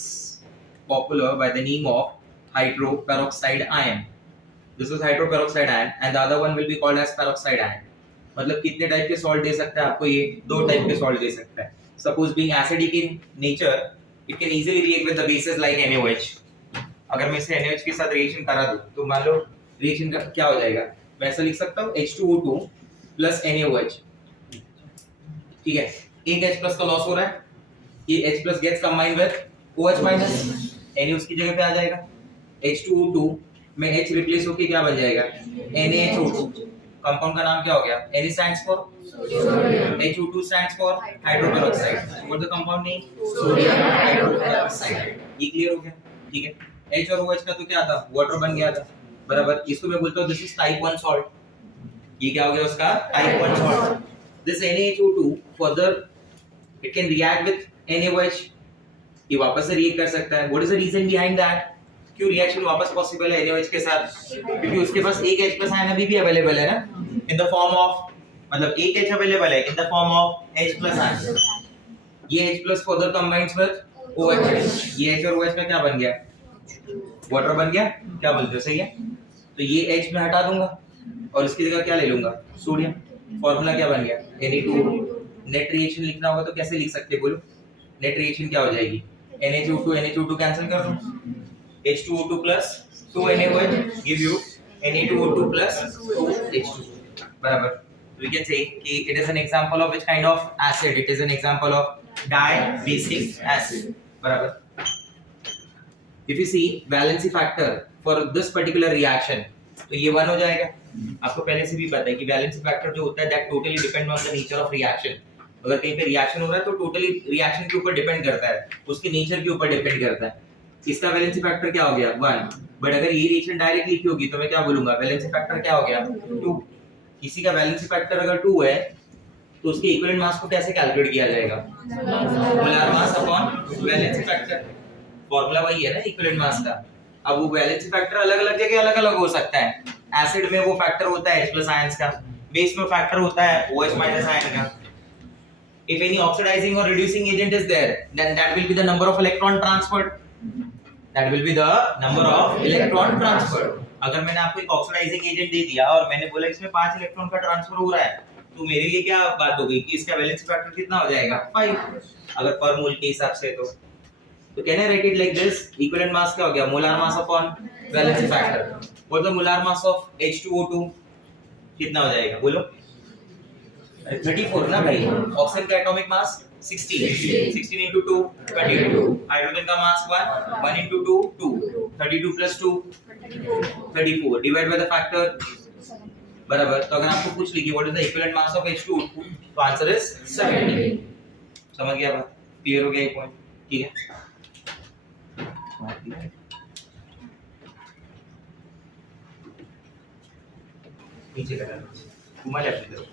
popular by the name of hydroperoxide ion. This is hydroperoxide ion and the other one will be called as peroxide ion. मतलब कितने type के salt दे सकता है आपको? ये 2 type के salt दे सकता है। Suppose being acidic in nature, it can easily react with the bases like NaOH. अगर मैं इसे NaOH के साथ रिएक्शन करा दूं तो मान लो रिएक्शन का क्या हो जाएगा? मैं ऐसा लिख सकता हूं H2O2 प्लस NaOH, ठीक है, एक H+ का लॉस हो रहा है, ये H+ gets combined with OH minus, Na उसकी जगह पे आ जाएगा, H2O2 में H रिप्लेस होके क्या बन जाएगा? NaHO2। कंपाउंड का नाम क्या हो गया? Na stands for sodium, HO2 stands for hydroperoxide. What the compound name? Sodium hydroperoxide. ये क्लियर हो गया? ठीक है, H और OH का तो क्या था? वाटर बन गया था, बराबर। इसको मैं बोलता हूं दिस इज टाइप 1 सॉल्ट। ये क्या हो गया उसका? Type 1 salt. This NaHO2 further it can react with NaOH, ये वापस से रिएक्ट कर सकता है। What is the reason behind that? क्यों रिएक्शन वापस पॉसिबल है NaOH के साथ? क्योंकि उसके पास एक H+ आयन अभी भी अवेलेबल है ना, इन द फॉर्म ऑफ, मतलब एक H अवेलेबल है इन the form of H+ ion. ये H+ फर्दर कंबाइंड्स विद OH, ये H और OH का क्या बन गया? वाटर बन गया। क्या बोलते हो? सही है। तो ये H मैं हटा दूंगा और इसकी जगह क्या ले लूंगा? सोडियम। फॉर्मूला क्या बन गया? Na2। नेट रिएक्शन लिखना होगा तो कैसे लिख सकते बोलो? नेट रिएक्शन क्या हो जाएगी? NaCO2 कैंसिल कर दो, H2O2 plus 2NaOH give you Na2O2 plus 2H2, बराबर। We can say कि it is an example of which kind of acid? It is an example of dibasic acid, बराबर। If you see valency factor for this particular reaction, तो ये 1 हो जाएगा। आपको पहले से भी पता है कि वैलेंसी फैक्टर जो होता है that totally depend on the nature of reaction. अगर कहीं पे रिएक्शन हो रहा है तो टोटली रिएक्शन के ऊपर डिपेंड करता है, उसके नेचर के ऊपर डिपेंड करता है। इसका वैलेंसी फैक्टर क्या हो गया? 1। बट अगर ये रिएक्शन डायरेक्ट लिखी होगी तो मैं क्या बोलूंगा? वैलेंसी फैक्टर क्या हो गया? 2। किसी का वैलेंसी फैक्टर अगर 2 है तो उसके इक्विवेलेंट मास को कैसे कैलकुलेट किया जाएगा? Molar mass upon valency factor. Formula वही है ना इक्विवेलेंट मास का। अब वो वैलेंसी फैक्टर अलग-अलग जगह अलग-अलग हो सकता है। एसिड में वो फैक्टर होता है H+ आयंस का, बेस में फैक्टर होता है OH- आयन का। If any oxidizing or reducing agent is there, then that will be the number of electron transferred. That will be the number of electron transferred. अगर मैंने आपको एक oxidising agent दे दिया और मैंने बोला इसमें 5 इलेक्ट्रॉन का ट्रांसफर हो रहा है, तो मेरे लिए क्या बात हो गई कि इसका वैलेंसी फैक्टर कितना हो जाएगा? 5 अगर पर मोल के हिसाब से। तो can I right it like this? Equivalent mass क्या हो गया? Molar mass upon valency factor. What the molar mass of H2O2 कितना हो जाएगा बोलो? 34 ना भाई। ऑक्सीजन का एटॉमिक मास 16 16 into 2 22। हाइड्रोजन का मास 1 1 into 2 2 32 plus 2 34 divide by the factor, बराबर। तो अगर आपको पूछ ली कि what is the equivalent mass of H2O2 तो आंसर इज 70। समझ गया बात? क्लियर हो गया ये पॉइंट? ठीक है। नीचे का घुमा लेफ्ट की तरफ।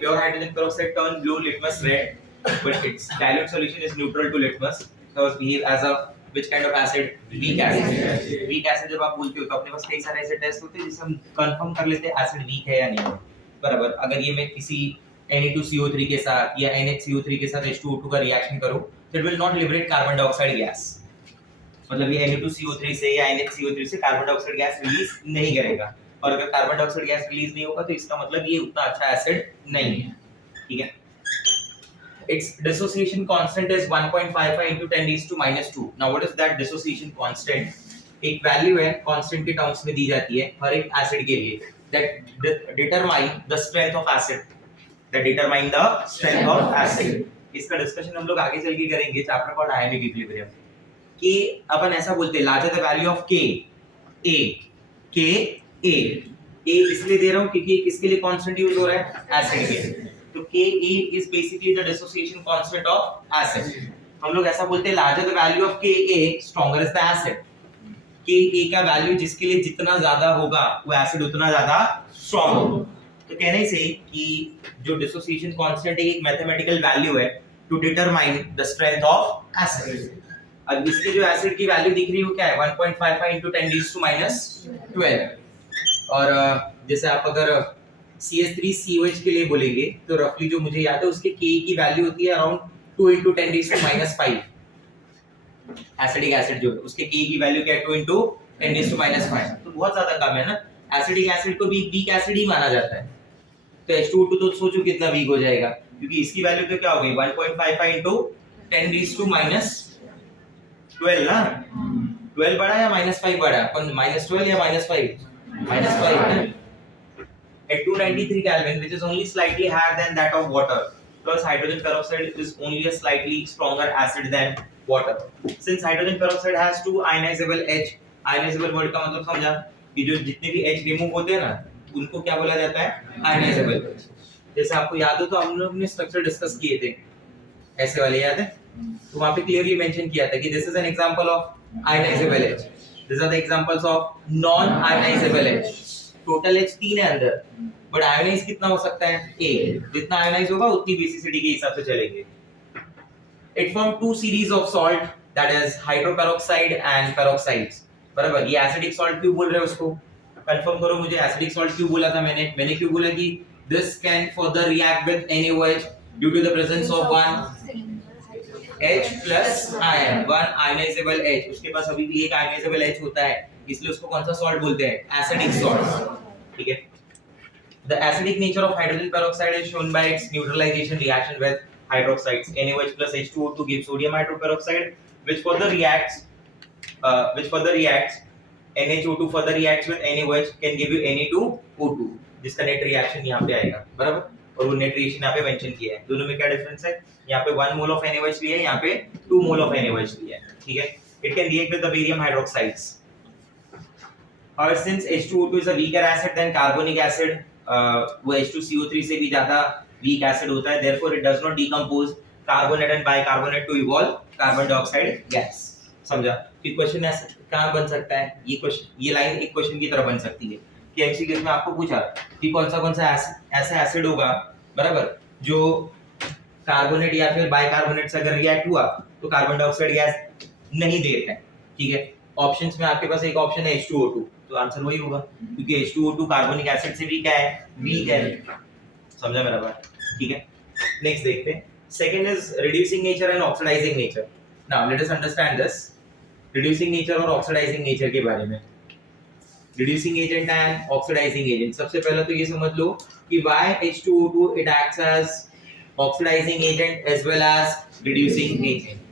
Pure hydrogen peroxide turn blue, litmus red, but its dilute solution is neutral to litmus. So behave as a which kind of acid? Weak acid. Weak acid जब आप बोलते हो तो अपने पास कई सारे ऐसे टेस्ट होते हैं जिससे हम कंफर्म कर लेते हैं एसिड वीक है या नहीं। बराबर, अगर ये मैं किसी Na2CO3 के साथ या NHCO3 के साथ H2O2 का रिएक्शन करूं तो it will not liberate carbon dioxide gas. मतलब ये Na2CO3 से या NHCO3 से कार्बन डाइऑक्साइड गैस रिलीज नहीं करेगा, और अगर कार्बन डाइऑक्साइड गैस रिलीज नहीं होगा तो इसका मतलब ये उतना अच्छा एसिड नहीं है। ठीक है, its dissociation constant is 1.55 into 10 raised to -2. now what is that dissociation constant? एक वैल्यू है कांस्टेंट के टर्म्स में दी जाती है हर एक एसिड के लिए, that determine the strength of acid, that determine the strength of acid। इसका डिस्कशन हम लोग आगे चल के करेंगे चैप्टर कॉल्ड आयोनिक इक्विलिब्रियम। कि अपन ऐसा बोलते हैं larger the value of K A इसलिए दे रहा हूं क्योंकि किसके लिए कांस्टेंट यूज हो रहा है? एसिड के। तो Ka is basically the dissociation constant of acid। हम लोग ऐसा बोलते हैं larger the value of Ka stronger is the acid। Ka का वैल्यू जिसके लिए जितना ज्यादा होगा वो एसिड उतना ज्यादा स्ट्रांग होगा। तो कहने से कि जो dissociation constant एक मैथमेटिकल वैल्यू है to determine the strength of acid। अब इसके जो एसिड की वैल्यू दिख रही है वो क्या है? 1.55 into 10 raised to -12। और जैसे आप अगर CH3COH के लिए बोलेंगे तो रफली जो मुझे याद है उसके K की वैल्यू होती है around 2 into 10 raised to -5। Acidic acid जो है उसके K की वैल्यू क्या है? 2 into 10 raised to -5। तो बहुत ज्यादा कम है ना। एसिडिक एसिड को भी वीक एसिड ही माना जाता है। तो H2O2 तो सोचो कितना वीक हो जाएगा, क्योंकि इसकी वैल्यू तो क्या हो गई? 1.55 into 10 raised to -12 ना। 12 बड़ा या -5 बड़ा? कौन -12 या -5? -5 at 293 Kelvin, which is only slightly higher than that of water, plus hydrogen peroxide is only a slightly stronger acid than water। Since hydrogen peroxide has two ionizable H, ionizable word का मतलब समझा कि जो जितने भी H remove होते हैं ना उनको क्या बोला जाता है? ionizable। जैसे आपको याद हो तो हम लोग ने स्ट्रक्चर डिस्कस किए थे ऐसे वाले, याद है? तो वहां पे क्लियरली मेंशन किया था कि this is an example of ionizable H, these are the examples of non ionizable H। Total H 3 है अंदर, बट आयोनाइज कितना हो सकता है? एक। जितना आयोनाइज होगा उतनी बेसिसिटी के हिसाब से चलेंगे। It form to series of salt, that is hydroperoxide and peroxides. बराबर, ये एसिडिक सॉल्ट क्यों बोल रहे हैं उसको? कंफर्म करो मुझे, एसिडिक सॉल्ट क्यों बोला था मैंने क्यों बोला कि this can further react with NaOH due to the presence of one H plus ion, one ionizable H। उसके पास अभी भी एक आयनाइजेबल H होता है, इसलिए उसको कौन सा सॉल्ट बोलते हैं? Acidic salt. ठीक है, the acidic nature of hydrogen peroxide is shown by its neutralization reaction with hydroxides। NaOH plus H2O2 gives sodium hydroperoxide, which further reacts NH2O2 further reacts with NaOH can give you Na2O2, जिसका net reaction यहाँ पे आएगा। बराबर, और वो net reaction यहाँ पे mention किया है। दोनों में क्या डिफरेंस है? यहाँ पे 1 मोल ऑफ NaOH लिया है, यहाँ पे 2 मोल ऑफ NaOH लिया है। ठीक है, it can react with the barium hydroxides। और since H2O2 is a weaker acid than carbonic acid, वो H2CO3 से भी ज्यादा weak acid होता है, therefore it does not decompose carbonate and bicarbonate to evolve carbon dioxide gas। समझा? कि question ऐसा कहाँ बन सकता है? ये लाइन एक क्वेश्चन की तरह बन सकती है कि एमसीक्यू में आपको पूछा कि कौन सा ऐसा एसिड होगा, बराबर, जो कार्बोनेट या फिर बाइकार्बोनेट से अगर रिएक्ट हुआ तो कार्बन डाइऑक्साइड गैस नहीं देता है। ठीक है, ऑप्शंस में आपके पास एक ऑप्शन है H2O2, तो आंसर वही होगा क्योंकि H2O2 कार्बोनिक एसिड से भी क्या है? वीक है। समझा मेरा बात? ठीक है, नेक्स्ट देखते हैं। Second is reducing nature and oxidizing nature. Now let us understand this reducing nature और ऑक्सीडाइजिंग नेचर के बारे में। Reducing agent and oxidizing agent, सबसे पहले तो ये समझ लो कि why H2O2 it acts as oxidizing agent as well as reducing agent।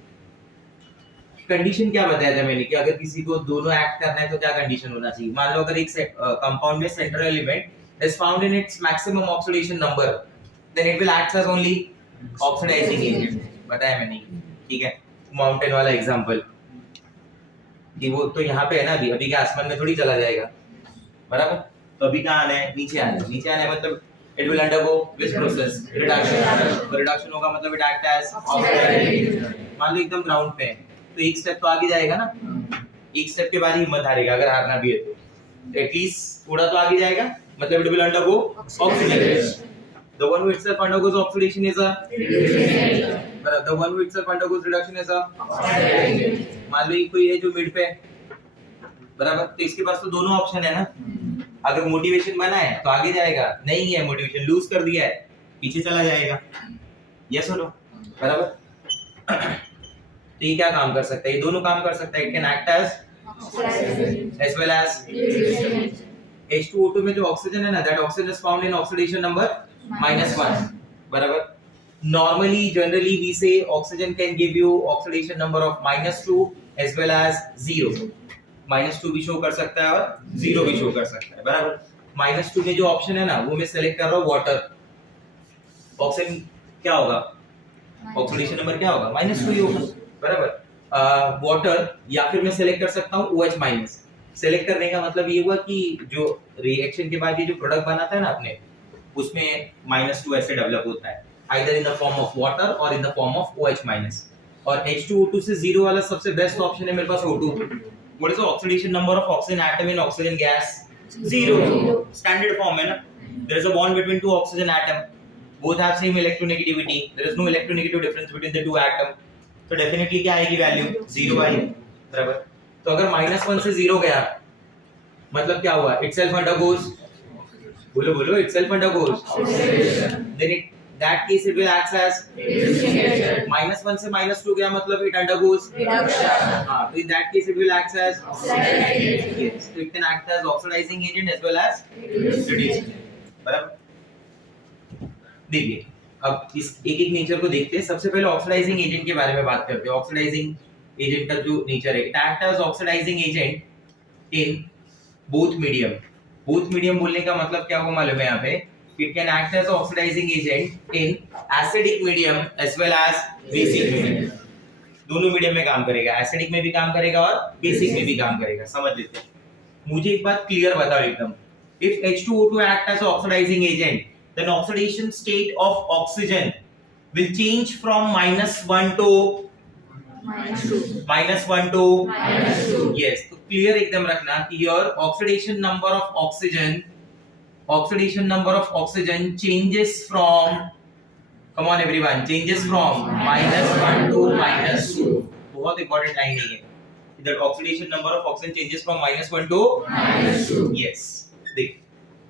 Condition क्या बताया था मैंने कि अगर किसी को दोनों एक्ट करना है तो क्या कंडीशन होना चाहिए? मान लो अगर एक कंपाउंड में central element is found in its maximum oxidation number, then it will act as only oxidizing agent. बताया मैंने, ठीक है। माउंटेन वाला एग्जांपल कि वो तो यहाँ पे है ना, अभी के आसमान में थोड़ी चला जाएगा, बराबर। तो अभी कहाँ आना है? नीचे आना है। नीचे आना है मतलब it will undergo which process? reduction। reduction होगा मतलब it act as oxidizing। मान लो एकदम ग्राउंड पे है तो एक स्टेप तो आगे जाएगा ना, एक स्टेप के बाद ही हिम्मत हारेगा अगर हारना भी है तो एटलीस्ट थोड़ा तो आगे जाएगा, मतलब it will undergo oxidation. The one who itself undergoes oxidation is a बराबर. The one who itself undergoes reduction is a मान लो ये कोई है जो मिड पे है, बराबर, तो इसके पास तो दोनों ऑप्शन है ना. अगर मोटिवेशन बना है तो आगे जाएगा, नहीं है मोटिवेशन लूज कर दिया है पीछे चला जाएगा. यस और नो, बराबर. तो ये क्या काम कर सकता है? ये दोनों काम कर सकता है. It can act as well as H2O2 में जो ऑक्सीजन है ना, that oxygen is found in oxidation number -1, बराबर. Normally generally we say oxygen can give you oxidation number of -2 as well as 0. -2 भी शो कर सकता है और 0 भी शो कर सकता है, बराबर. -2 में जो ऑप्शन है ना वो मैं सेलेक्ट कर रहा हूं वाटर. ऑक्सीजन क्या होगा? ऑक्सीडेशन नंबर क्या होगा? -2 ही होगा, बराबर. वाटर या फिर मैं सेलेक्ट कर सकता हूं OH-. सेलेक्ट करने का मतलब ये हुआ कि जो रिएक्शन के बाद ये जो प्रोडक्ट बनाता है ना अपने, उसमें -2 ऐसे डेवलप होता है, either in the form of water और in the form of OH-. और H2O2 से 0 वाला सबसे बेस्ट ऑप्शन है मेरे पास O2. What is the oxidation number of oxygen atom in oxygen gas? 0. Standard form है ना. There is a bond between two oxygen atom, both have same electronegativity, there is no electronegative difference between the two atom. तो definitely क्या आएगी value? 0 आएगी, बराबर. तो अगर -1 से 0 गया मतलब क्या हुआ? इटसेल्फ अंडरगोस, बोलो बोलो, itself undergoes, then it that case it will act as -1 से -2 गया मतलब इट अंडरगोस रिडक्शन. हां, तो in that case it will act as yes, तो it can act as oxidising agent as well as reducing, बराबर. देखिए अब इस एक-एक नेचर को देखते हैं. सबसे पहले ऑक्सीडाइजिंग एजेंट के बारे में बात करते हैं. ऑक्सीडाइजिंग एजेंट का जो नेचर है, it act as oxidising agent in both medium. Both medium बोलने का मतलब क्या हुआ मालूम है यहाँ पे? It can act as oxidising agent in acidic medium as well as basic medium. दोनों मीडियम में काम करेगा, एसिडिक में भी काम करेगा और बेसिक में भी काम करेगा. समझ लेते हैं. मुझे एक बात क्लियर बताओ एकदम. If H2O2 act as oxidizing agent, then oxidation state of oxygen will change from -1 to -1 to yes. तो क्लियर एकदम रखना कि your oxidation number of oxygen changes from, come on everyone, changes from -1 to -2. बहुत important line है ये. That oxidation number of oxygen changes from -1 to -2. Yes. देख,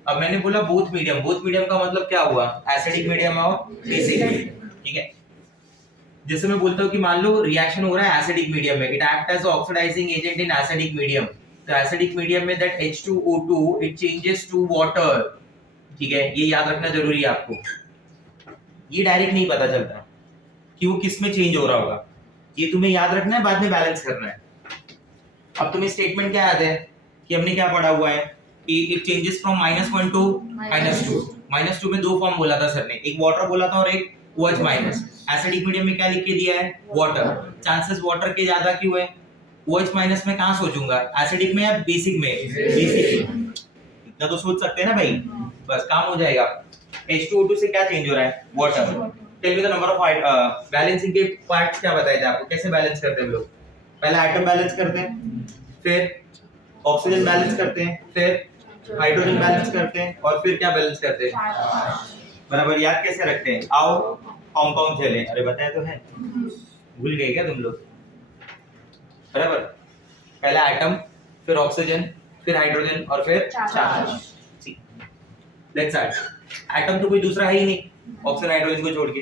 अब मैंने बोला बोथ मीडियम. बोथ मीडियम का मतलब क्या हुआ? एसिडिक मीडियम और बेसिक मीडियम, ठीक है. जैसे मैं बोलता हूँ कि मान लो रिएक्शन हो रहा है एसिडिक मीडियम में, it act as oxidising agent in acidic medium. तो एसिडिक मीडियम में that H2O2 it changes to water, ठीक है. ये याद रखना जरूरी है आपको. ये डायरेक्ट नहीं पता चलता कि वो किस में चेंज हो रहा होगा, ये तुम्हें याद रखना है, बाद में बैलेंस करना है. अब तुम्हें स्टेटमेंट क्या याद है कि हमने क्या पढ़ा हुआ है कि इट चेंजेस फ्रॉम -1 टू -2. -2 में दो फॉर्म बोला था सर ने, एक वाटर बोला था और एक OH-. एसिडिक मीडियम में क्या लिख के दिया है? वाटर. चांसेस वाटर के ज्यादा क्यों है? OH- में कहां सोचूंगा, एसिडिक में या बेसिक में? बेसिक. इतना तो सोच सकते हैं ना भाई, बस काम हो जाएगा. H2O2 से क्या चेंज हो रहा है? Water. Tell me the number of balancing के पार्ट्स क्या बताए थे आपको, कैसे बैलेंस करते हैं हम लोग? पहले एटम बैलेंस करते हैं, फिर ऑक्सीजन बैलेंस करते हैं, फिर हाइड्रोजन बैलेंस करते हैं और फिर क्या बैलेंस करते हैं? बराबर. याद कैसे रखते हैं? आओ कंपाउंड चले. अरे बताया तो है, भूल गए क्या तुम लोग? बराबर. पहला एटम, फिर ऑक्सीजन, फिर हाइड्रोजन और फिर चार्ज. Let's start. एटम तो कोई दूसरा है ही नहीं ऑक्सीजन हाइड्रोजन को छोड़ के,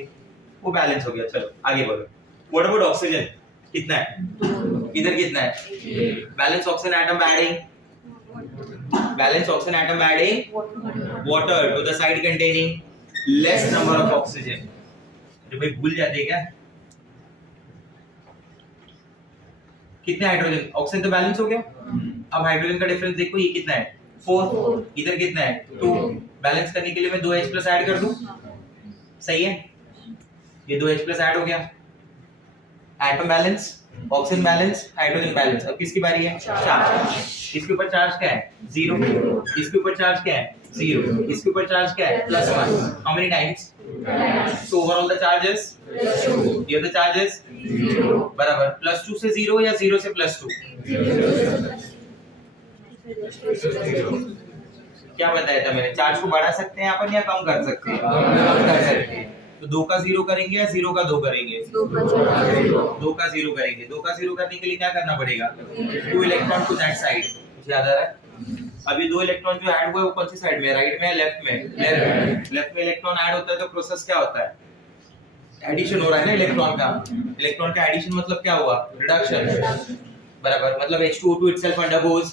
वो बैलेंस हो गया. चलो आगे बढ़ो. What about oxygen? कितना है? इधर कितना है? Balance oxygen atom adding water to the side containing less number of oxygen. अरे भाई भूल जाते क्या? कितने हाइड्रोजन? ऑक्सीजन तो बैलेंस हो गया. अब हाइड्रोजन का डिफरेंस देखो, ये कितना है? 4. इधर कितना है? 2. बैलेंस करने के लिए मैं 2H+ ऐड कर दूं. सही है, ये 2H+ ऐड हो गया. Atom balance, oxygen balance, hydrogen balance. अब किसकी बारी है? चार्ज. इसके ऊपर चार्ज क्या है? 0. इसके ऊपर चार्ज क्या है? 0. इसके ऊपर चार्ज क्या है? +1. How many times? So overall the charge is +2. Here the charge is 0. बराबर. +2 से 0 या 0 से +2? क्या बताया था मैंने, चार्ज को बढ़ा सकते हैं अपन या कम कर सकते हैं, कम कर सकते हैं। तो 2 का 0 करेंगे या 0 का 2 करेंगे, 2 का 0 करेंगे। 2 का 0 करने के लिए क्या करना पड़ेगा, 2 इलेक्ट्रॉन टू दैट साइड, मुझे याद आ रहा है। अभी 2 इलेक्ट्रॉन जो ऐड हुए वो कौन सी साइड में, राइट में या लेफ्ट में, लेफ्ट में इलेक्ट्रॉन ऐड होता है तो प्रोसेस क्या होता है, एडिशन हो रहा है ना इलेक्ट्रॉन का। इलेक्ट्रॉन का एडिशन मतलब क्या हुआ, रिडक्शन, बराबर। मतलब H2O2 itself undergoes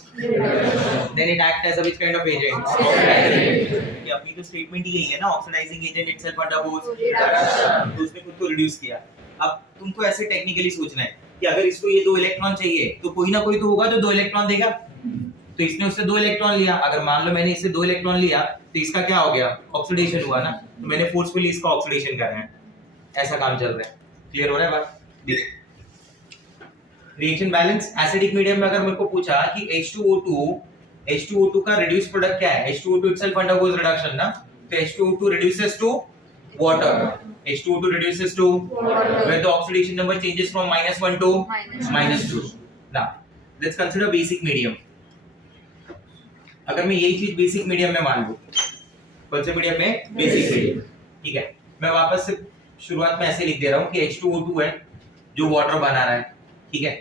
then it acts as a which kind of agent, oxidizing। ये अपनी तो स्टेटमेंट ही यही है ना, oxidizing agent itself undergoes reduction, तो उसने खुद को रिड्यूस किया। अब तुमको ऐसे टेक्निकली सोचना है कि अगर इसको ये 2 इलेक्ट्रॉन चाहिए तो कोई ना कोई तो होगा जो 2 इलेक्ट्रॉन देगा, तो इसने उससे 2 इलेक्ट्रॉन लिया। अगर मान लो मैंने इससे 2 इलेक्ट्रॉन लिया तो इसका क्या हो गया, ऑक्सीडेशन हुआ ना, तो मैंने फोर्सफुली इसका ऑक्सीडेशन कर रहा है, ऐसा काम चल रहा है। क्लियर हो रहा है बात, देखो रिएक्शन बैलेंस। एसिडिक मीडियम में अगर मेरे को पूछा कि H2O2 का रिड्यूस प्रोडक्ट क्या है, H2O2 itself undergoes reduction ना, तो H2O2 reduces to water, H2O2 reduces to where the oxidation number changes from -1 to -2। now let's consider basic medium। अगर मैं यही चीज बेसिक मीडियम में मान लूं, कौन से मीडियम में, बेसिक मीडियम, ठीक है। मैं वापस से शुरुआत में ऐसे लिख दे रहा हूं कि H2O2 है जो वाटर बना रहा है, ठीक है।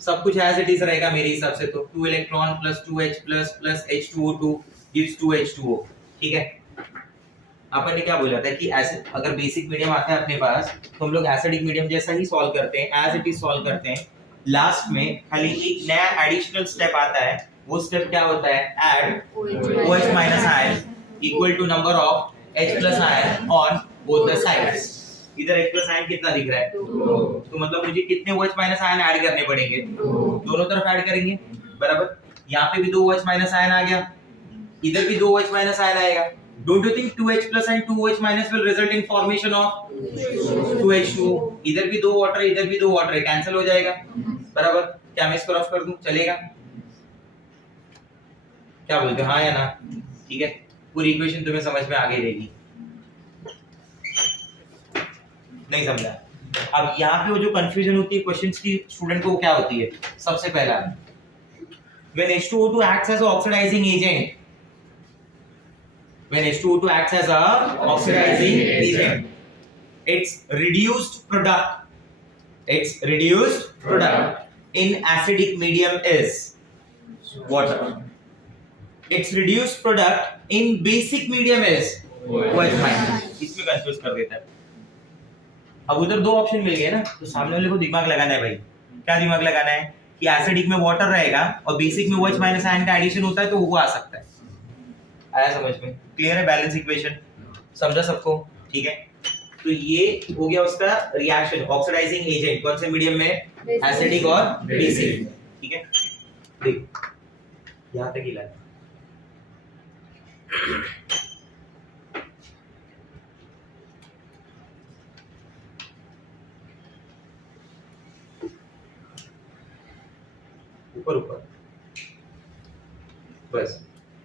सब कुछ एज इट इज रहेगा मेरे हिसाब से, तो 2 electron plus 2H plus H2O2 gives 2H2O, ठीक है। अपन ने क्या बोला था कि ऐसे अगर बेसिक मीडियम आता है अपने पास तो हम लोग एसिडिक मीडियम जैसा ही सॉल्व करते हैं, एज इट इज सॉल्व करते हैं। लास्ट में खाली एक नया एडिशनल स्टेप आता है, वो स्टेप क्या होता है, add OH minus ion equal to number of H plus ion on both the sides. इधर H प्लस आयन कितना दिख रहा है, तो मतलब मुझे कितने OH माइनस आयन ऐड करने पड़ेंगे, दोनों तरफ ऐड करेंगे, बराबर। यहाँ पे भी 2 OH माइनस आयन आ गया, इधर भी 2 OH माइनस आयन आएगा। Don't you think 2H plus and 2 OH minus will result in formation of 2H2O। इधर भी 2 वाटर इधर भी 2 वाटर, कैंसिल हो जाएगा, बराबर। क्या मैं इसको रफ कर दूं, चलेगा, क्या बोलते हो, हाँ या ना, ठीक है। पूरी इक्वेशन तुम्हें समझ में आ गई रहेगी, नहीं समझा। अब यहाँ पे वो जो कंफ्यूजन होती है क्वेश्चंस की स्टूडेंट को, वो क्या होती है, सबसे पहला when H2O2 acts as an oxidizing agent, when H2O2 acts as a oxidizing agent, its reduced product in acidic medium is water, its reduced product in basic medium is OH minus। इसमें confuse कर देता है। अब उधर 2 option मिल गए ना, तो सामने वाले को दिमाग लगाना है भाई। क्या दिमाग लगाना है कि एसिडिक में वाटर रहेगा और बेसिक में OH माइनस आयन का एडिशन होता है, तो वो आ सकता है। आया समझ में, क्लियर है, बैलेंस इक्वेशन समझा सबको, ठीक है। तो ये हो गया उसका रिएक्शन, ऑक्सीडाइजिंग एजेंट कौन से मीडियम में, एसिडिक और बेसिक, ठीक है। देख यहां तक ही लाया, ऊपर ऊपर बस।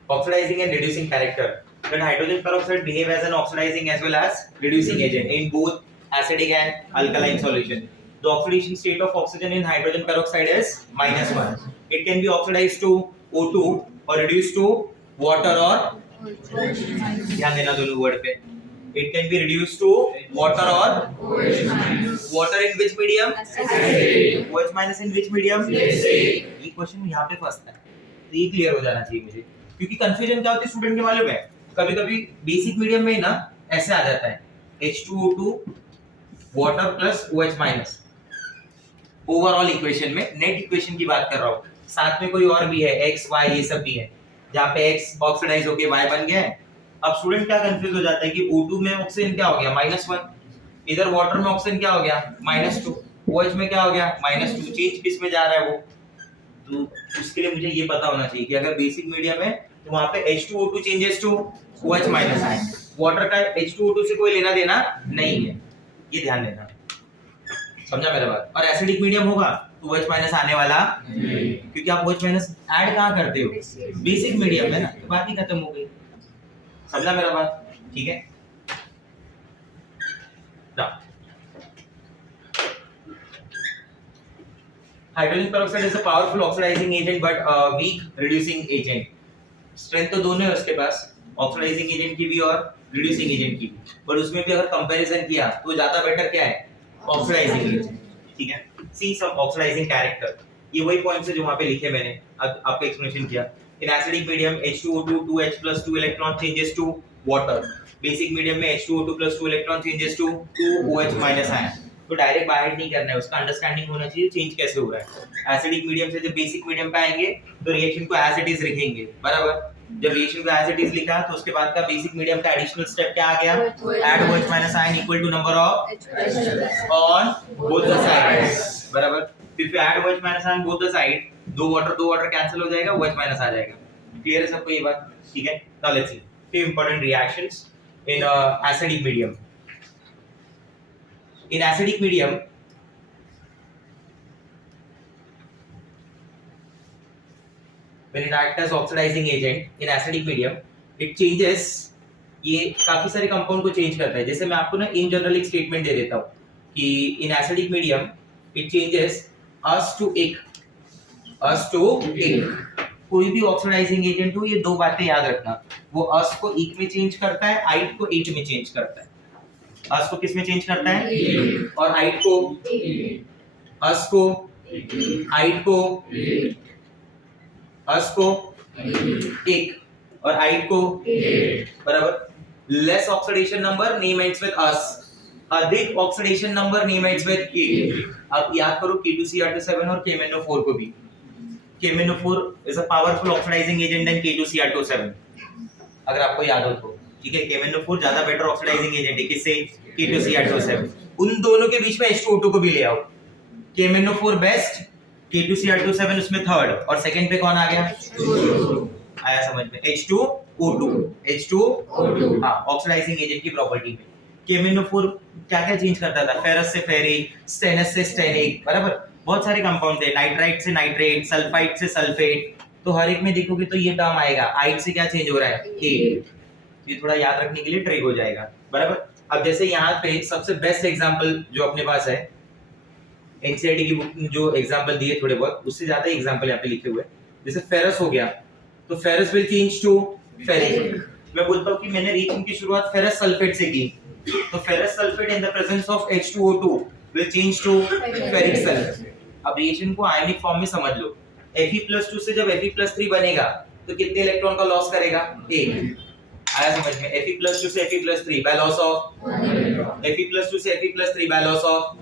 Oxidizing and reducing character, that hydrogen peroxide behave as an oxidizing as well as reducing agent in both acidic and alkaline solution. The oxidation state of oxygen in hydrogen peroxide is -1. It can be oxidized to O2 or reduced to water or, ध्यान देना दोनों word पे, it can be reduced to water or water in which medium, OH minus in which medium, ये question यहाँ पे फंसता है, तो ये क्लियर हो जाना चाहिए मुझे, क्योंकि कंफ्यूजन क्या होती है स्टूडेंट के मालूम है, कभी कभी बेसिक मीडियम में ना ऐसे आ जाता है H2O2 water plus OH minus, overall equation में, नेट इक्वेशन की बात कर रहा हूँ, साथ में कोई और भी है x y ये सब भी है, जहाँ पे x ऑक्सीडाइज होके y बन गया है। अब स्टूडेंट क्या कंफ्यूज हो जाता है कि O2 में ऑक्सीजन क्या हो गया, -1, इधर वाटर में ऑक्सीजन क्या हो गया, -2, OH में क्या हो गया, -2, चेंज किस में जा रहा है वो, तो उसके लिए मुझे ये पता होना चाहिए कि अगर बेसिक मीडियम है तो वहां पे H2O2 changes to OH minus ion, water का H2O2 से कोई लेना देना नहीं है, ये ध्यान देना, समझा मेरा बात। और एसिडिक मीडियम होगा तो OH माइनस आने वाला नहीं, क्योंकि आप OH माइनस ऐड कहाँ करते हो, बेसिक मीडियम है ना, तो बात ही खत्म हो गई, समझा मेरा बात, ठीक है। Hydrogen peroxide is a powerful oxidizing agent but weak reducing agent. Strength तो दोनों है उसके पास, ऑक्सीडाइजिंग एजेंट की भी और रिड्यूसिंग एजेंट की भी, पर उसमें भी अगर कंपैरिजन किया तो ज्यादा बेटर क्या है, ऑक्सीडाइजिंग एजेंट। ठीक है, सी सम ऑक्सीडाइजिंग कैरेक्टर, ये वही पॉइंट्स है जो वहां पे लिखे मैंने, अब आपको एक्सप्लेनेशन किया। In acidic medium H2O2 2H+2 electron changes to water, basic medium में H2O2 + 2 electron changes to 2OH- ion. तो डायरेक्ट बाहर नहीं करना है, उसका अंडरस्टैंडिंग होना चाहिए चेंज कैसे हो रहा है। एसिडिक मीडियम से जब बेसिक मीडियम पे आएंगे तो रिएक्शन को एज इट इज लिखेंगे, बराबर। जब रिएक्शन को एज इट इज लिखा तो उसके बाद का बेसिक मीडियम का एडिशनल स्टेप क्या आ गया, add OH- ion equal to number of on both the sides, बराबर। If you add OH- ion both the side, दो वाटर कैंसिल हो जाएगा, OH- आ जाएगा। क्लियर है सबको ये बात? ठीक है, now let's see few important reactions in acidic medium. In acidic medium, when it acts as oxidizing agent in acidic medium, it changes, ये काफी सारे कंपाउंड को चेंज करता है। जैसे मैं आपको ना इन जनरल एक स्टेटमेंट दे देता हूँ कि in acidic medium it changes ous to ic, ous to इक। कोई भी ऑक्सीडाइजिंग एजेंट हो, ये दो बातें याद रखना, वो अस को इक में चेंज करता है, आइट को इट में चेंज करता है। अस को किस में चेंज करता है, और आइट को, अस को, आइट को, अस को एक, और आइट को, बराबर। Less oxidation number name ends with ous, अधिक oxidation number name ends with के। अब याद करो K2Cr27 और KMnO4 को भी। KMnO4 is a powerful oxidizing agent than K2Cr27, अगर आपको याद हो तो। ठीक है, KMnO4 ज्यादा बेटर ऑक्सीडाइजिंग एजेंट है, किससे, K2Cr27। उन दोनों के बीच में H2O2 को भी ले आओ, KMnO4 बेस्ट, K2Cr27 उसमें थर्ड, और सेकंड पे कौन आ गया, आया समझ में, H2O2, H2O2, हां, ऑक्सीडाइजिंग एजेंट की प्रॉपर्टी में KMnO4 क्या क्या चेंज करता था, फेरस से फेरिक, स्टेनस से स्टेनिक, बराबर। बहुत सारे कंपाउंड थे, नाइट्राइट से नाइट्रेट, सल्फाइड से सल्फेट, तो हर एक में देखोगे तो ये टर्म आएगा, आइट से क्या चेंज हो रहा है, एट। ये थोड़ा याद रखने के लिए ट्रिक हो जाएगा, बराबर। अब जैसे यहाँ पे सबसे बेस्ट एग्जांपल जो अपने पास है, एनसीईआरटी की बुक में जो एग्जांपल दिए थोड़े बहुत, उससे ज्यादा एग्जांपल यहाँ पे लिखे हुए हैं। जैसे फेरस हो गया, तो ferrous will change to ferric. मैं बोलता हूँ कि मैंने रिएक्शन की शुरुआत फेरस सल्फेट से की, तो ferrous sulphate in the presence of H2O2 will change to ferric sulfate। अब रिएक्शन को आयनिक फॉर्म में समझ लो, Fe+2 से जब Fe+3 बनेगा तो कितने इलेक्ट्रॉन का लॉस करेगा, एक। आया समझ में, Fe+2 से Fe+3 by loss of, Fe+2 से Fe+3 by loss of,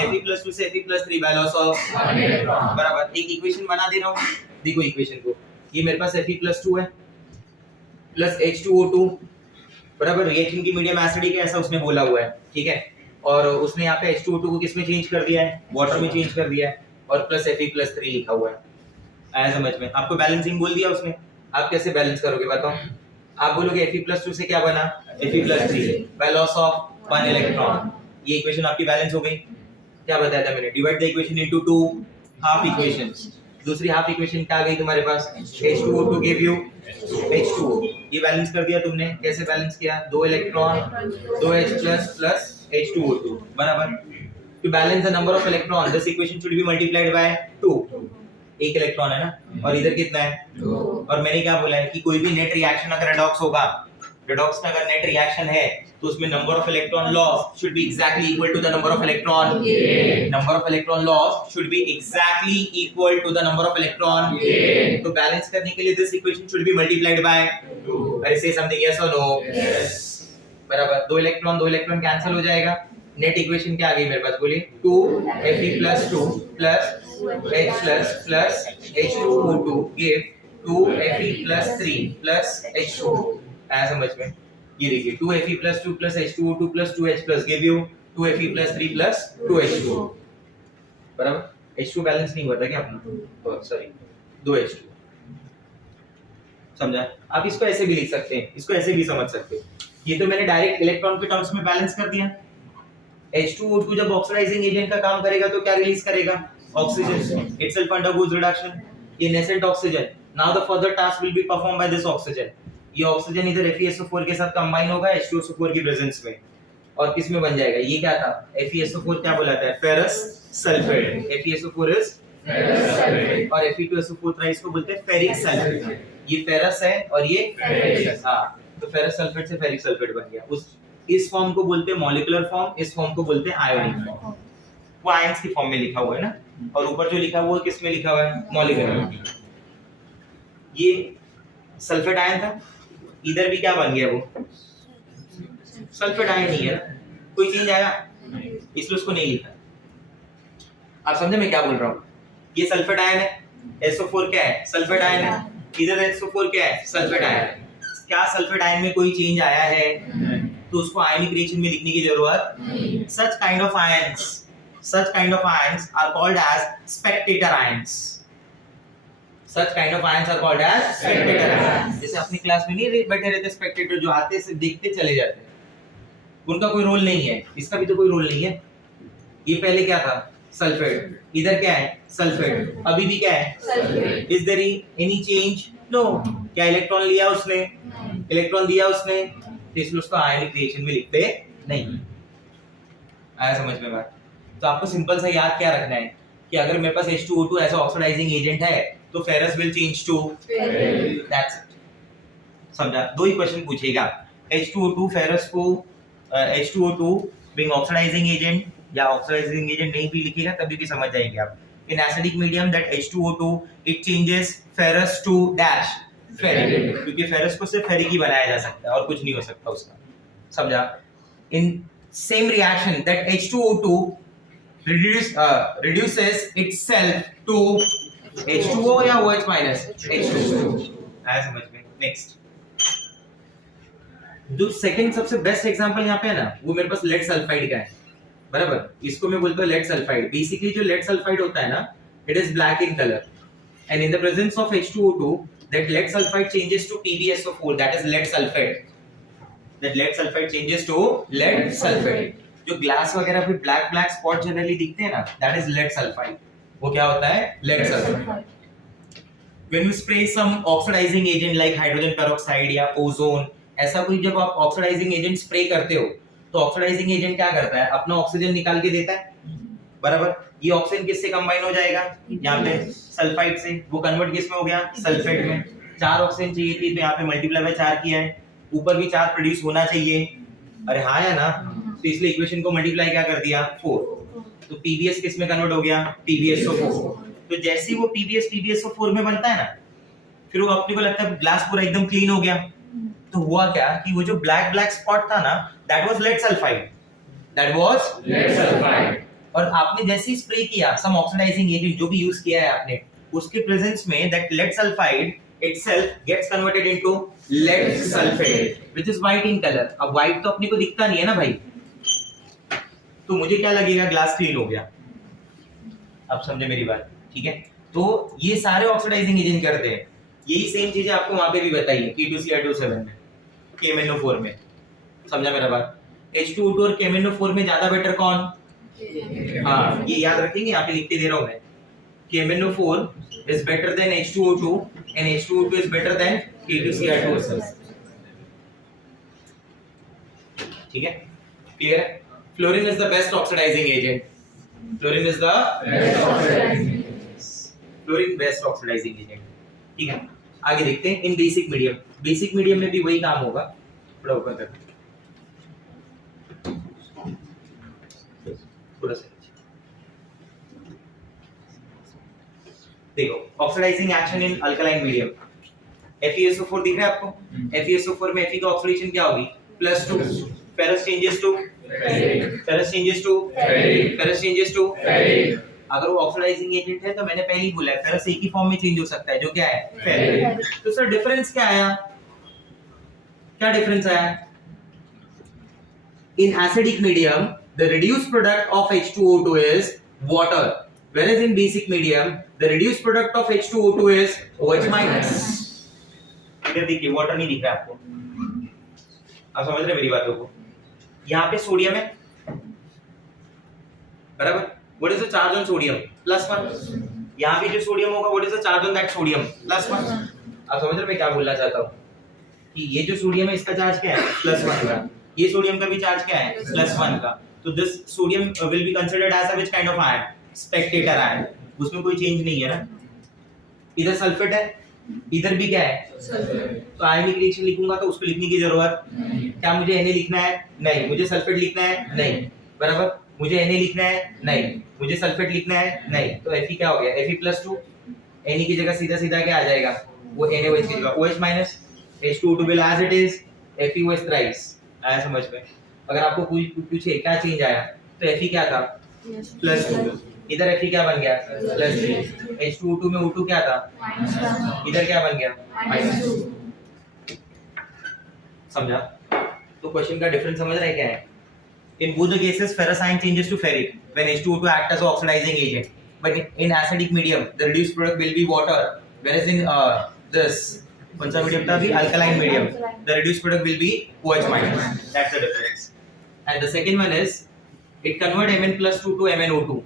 Fe+2 से Fe+3 बाय लॉस ऑफ, बराबर। एक इक्वेशन बना दे रहा हूँ, देखो इक्वेशन को, ये मेरे पास Fe+2 है प्लस H2O2, बराबर। रिएक्शन की मीडियम एसिडिक है ऐसा उसने बोला हुआ है, ठीक है, और उसने यहाँ पे H2O2 को किस में चेंज कर दिया है, वाटर में चेंज कर दिया है, और प्लस Fe+3 लिखा हुआ है। आया समझ में? आपको बैलेंसिंग बोल दिया उसने, आप कैसे बैलेंस करोगे बताओ? आप बोलोगे Fe+2 से क्या बना, Fe+3 by loss of 1 electron. ये इक्वेशन आपकी बैलेंस हो गई। क्या बताया था मैंने, divide the equation into two half equations. दूसरी हाफ इक्वेशन क्या आ गई तुम्हारे पास, H2O2 गिव यू H2O, ये बैलेंस कर दिया तुमने। कैसे बैलेंस किया, 2 इलेक्ट्रॉन 2H प्लस H2O2, बराबर। To balance the number of electron this equation should be multiplied by 2, एक इलेक्ट्रॉन है ना, और इधर कितना है 2। और मैंने क्या बोला है कि कोई भी नेट रिएक्शन अगर रेडॉक्स होगा, रेडॉक्स का अगर नेट रिएक्शन है तो उसमें number of electron loss should be exactly equal to the number of electron, number of electron loss should be exactly equal to the number of electron. तो balance करने के लिए this equation should be multiplied by 2। अरे से something yes और no, बराबर। 2 electron cancel हो जाएगा, नेट इक्वेशन क्या आ गई मेरे पास, बोलिए 2Fe+2 plus H plus H2O2 give 2Fe+3 plus H2O। आया समझ में? ये देखिए 2Fe+2 plus H2O2 plus 2H plus give you 2Fe+3 plus 2H2O, बराबर। H2 बैलेंस नहीं हुआ था क्या अपना, सॉरी 2H2, समझा? आप इसको ऐसे भी लिख सकते हैं, इसको ऐसे भी समझ सकते हैं। ये तो मैंने डायरेक्ट इलेक्ट्रॉन के टर्म्स में बैलेंस कर दिया। H2O2 जब ऑक्सीडाइजिंग एजेंट का काम करेगा तो क्या रिलीज करेगा, ऑक्सीजन, itself undergoes reduction, ये nascent oxygen. Now the further task will be performed by this oxygen। ये ऑक्सीजन इधर FeSO4 के साथ कंबाइन होगा H2SO4 की प्रेजेंस में, और किस में बन जाएगा, ये क्या था, FeSO4 क्या बुलाता है, फेरस सल्फेट। FeSO4 is और Fe2SO4 थ्राइस को बोलते हैं फेरिक सल्फेट। ये फेरस है और ये हाँ, तो फेरस सल्फेट से फेरिक सल्फेट बन गया। उस इस फॉर्म को बोलते हैं मॉलिक्यूलर फॉर्म, इस फॉर्म को बोलते हैं आयोनिक फॉर्म। वो आयंस की फॉर्म में लिखा हुआ है ना, और ऊपर जो लिखा हुआ है किस में लिखा हुआ है, मॉलिक्यूलर। ये सल्फेट आयन था, इधर भी क्या बन गया, वो सल्फेट आयन ही है ना, कोई चेंज आया, इसलिए उसको नहीं लिखा। आप समझे मैं क्या बोल रहा हूँ? ये सल्फेट आयन है, SO4 क्या है, सल्फेट आयन है, इधर SO4 क्या है, सल्फेट आयन है। क्या सल्फेट आयन में कोई चेंज आया है तो उसको आयनिक रिएक्शन में लिखने की जरूरत नहीं। Such kind of ions are called as spectator ions. Such kind of ions are called as spectator ions. जैसे अपनी क्लास में नहीं बैठे रहते स्पेक्टेटर, जो आते से देखते चले जाते हैं, उनका कोई रोल नहीं है, इसका भी तो कोई रोल नहीं है। ये पहले क्या था, सल्फेट, इधर क्या है, सल्फेट, अभी भी क्या है, sulphate. Is there any change? No. क्या इलेक्ट्रॉन लिया उसने, इलेक्ट्रॉन दिया उसने, तो इसलिए उसको आयनिक रिएक्शन में लिखते नहीं। आया समझ में बात? तो आपको सिंपल सा याद क्या रखना है कि अगर मेरे पास H2O2 ऐसा ऑक्सीडाइजिंग एजेंट है तो ferrous will change to ferric. That's it, समझा? दो ही क्वेश्चन पूछेगा, H2O2 फेरस को H2O2 being ऑक्सीडाइजिंग एजेंट, या ऑक्सीडाइजिंग एजेंट नहीं भी लिखेगा तभी भी समझ जाएंगे आप। In acidic medium that H2O2 it changes ferrous to dash ferric, क्योंकि फेरस को सिर्फ फेरिक ही बनाया जा सकता है और कुछ नहीं हो सकता उसका, समझा? In same reaction that H2O2 reduces itself to H2O या OH minus H2O। आया समझ में? नेक्स्ट, जो सेकंड सबसे बेस्ट एग्जांपल यहाँ पे है ना, वो मेरे पास लेड सल्फाइड का है, बराबर? इसको मैं बोलता हूँ लेड सल्फाइड। बेसिकली जो लेड सल्फाइड होता है ना, it is black in colour, and in the presence of H2O2 that lead sulfide changes to PbSO4, that is lead sulfate, that lead sulfide changes to lead sulfate। जो glass वगैरह पे black black spot generally दिखते हैं ना, that is lead sulphide. वो क्या होता है, lead sulphide. When you spray some oxidizing agent like hydrogen peroxide या ओजोन, ऐसा कोई जब आप ऑक्सीडाइजिंग एजेंट स्प्रे करते हो तो ऑक्सीडाइजिंग एजेंट क्या करता है, अपना ऑक्सीजन निकाल के देता है, बराबर? ये ऑक्सीजन किससे कंबाइन हो जाएगा, यहाँ पे सल्फाइड से, वो कन्वर्ट किस में हो गया, सल्फेट में। 4 ऑक्सीजन चाहिए थी तो यहाँ पे मल्टीप्लाई बाय 4 किया है, ऊपर भी 4 प्रोड्यूस होना चाहिए, अरे हाँ या ना, तो इसलिए इक्वेशन को मल्टीप्लाई क्या कर दिया, 4, तो पीबीएस किस में कन्वर्ट हो गया, PbSO4। तो जैसे ही वो PbSO4 में बनता है ना, फिर वो अपने को लगता है ग्लास पूरा एकदम क्लीन हो गया। तो हुआ क्या कि वो जो ब्लैक ब्लैक स्पॉट था ना, that was lead sulphide, that was lead sulphide. और आपने जैसे ही स्प्रे किया सम ऑक्सीडाइजिंग एजेंट जो भी यूज किया है आपने, उसके प्रेजेंस में that lead sulphide itself gets converted into lead sulfate which is white in color। अब white तो अपने को दिखता नहीं है ना भाई, तो मुझे क्या लगेगा, ग्लास क्लीन हो गया। अब समझे मेरी बात? ठीक है, तो ये सारे ऑक्सीडाइजिंग एजेंट करते हैं, यही सेम चीजें आपको वहां पे भी बताई है K2Cr27 में, KMnO4 में, समझा मेरा बात? H2O2 और KMnO4 में ज्यादा बेटर कौन? हाँ, ये याद रखेंगे, यहाँ पे लिखते दे रहा हूँ मैं, KMnO4 is better than H2O2 and H2O2 is better than K2Cr27। ठीक है, क्लियर है? Fluorine is the best oxidizing agent, Fluorine is the best oxidizing agent, Fluorine best oxidizing agent। ठीक है, आगे देखते हैं। इन बेसिक मीडियम, बेसिक मीडियम में भी वही काम होगा, थोड़ा ऊपर करते हैं, थोड़ा सा देखो, oxidizing action in alkaline medium, FeSO4 दिख रहा है आपको? FeSO4 में Fe का ऑक्सीडेशन क्या होगी, +2, ferrous changes to ferric, ferrous changes to ferric, ferrous changes to ferric. अगर वो ऑक्सीडाइजिंग एजेंट है तो मैंने पहले ही बोला है फेरस एक ही फॉर्म में चेंज हो सकता है, जो क्या है, फेरिक। तो सर डिफरेंस क्या आया, क्या डिफरेंस आया? इन acidic medium the reduced product of H2O2 is water, whereas in basic medium the reduced product of H2O2 is OH minus। इधर देखिए वाटर नहीं दिख रहा आपको, आप समझ रहे मेरी बातों को? यहाँ पे सोडियम है, बराबर? What is the charge on sodium? +1। यहाँ पे जो सोडियम होगा what is the charge on that sodium? +1। आप समझ रहे मैं क्या बोलना चाहता हूँ कि ये जो सोडियम है इसका चार्ज क्या है, +1 का, ये सोडियम का भी चार्ज क्या है, +1 का। तो this sodium will be considered as a which kind of ion? Spectator ion। उसमें कोई चेंज नहीं है ना। इधर सल्फेट है, इधर भी क्या है, तो आयनिक रिएक्शन लिखूंगा तो उसको लिखने की जरूरत क्या, मुझे Na लिखना है नहीं, मुझे सल्फेट लिखना है नहीं, बराबर, मुझे Na लिखना है नहीं, मुझे सल्फेट लिखना है नहीं, तो Fe क्या हो गया, Fe+2, Na की जगह सीधा सीधा क्या आ जाएगा, वो NaOH की जगह OH minus, H2O2 will as it is, FeOH thrice। आया समझ में? अगर आपको पूछे क्या चेंज आया तो Fe क्या था, +2, इधर Fe क्या बन गया, +3, H2O2 में O2 क्या था, इधर क्या बन गया, -2। समझा? तो क्वेश्चन का डिफरेंस समझ रहे क्या है? In both the cases, ferrous ion changes to ferric when H2O2 act as oxidizing agent. But in acidic medium, the reduced product will be water. Whereas in this, कौन सा medium था अभी? Alkaline medium. The reduced product will be OH minus. That's the difference. And the second one is, it convert Mn+2 to MnO2.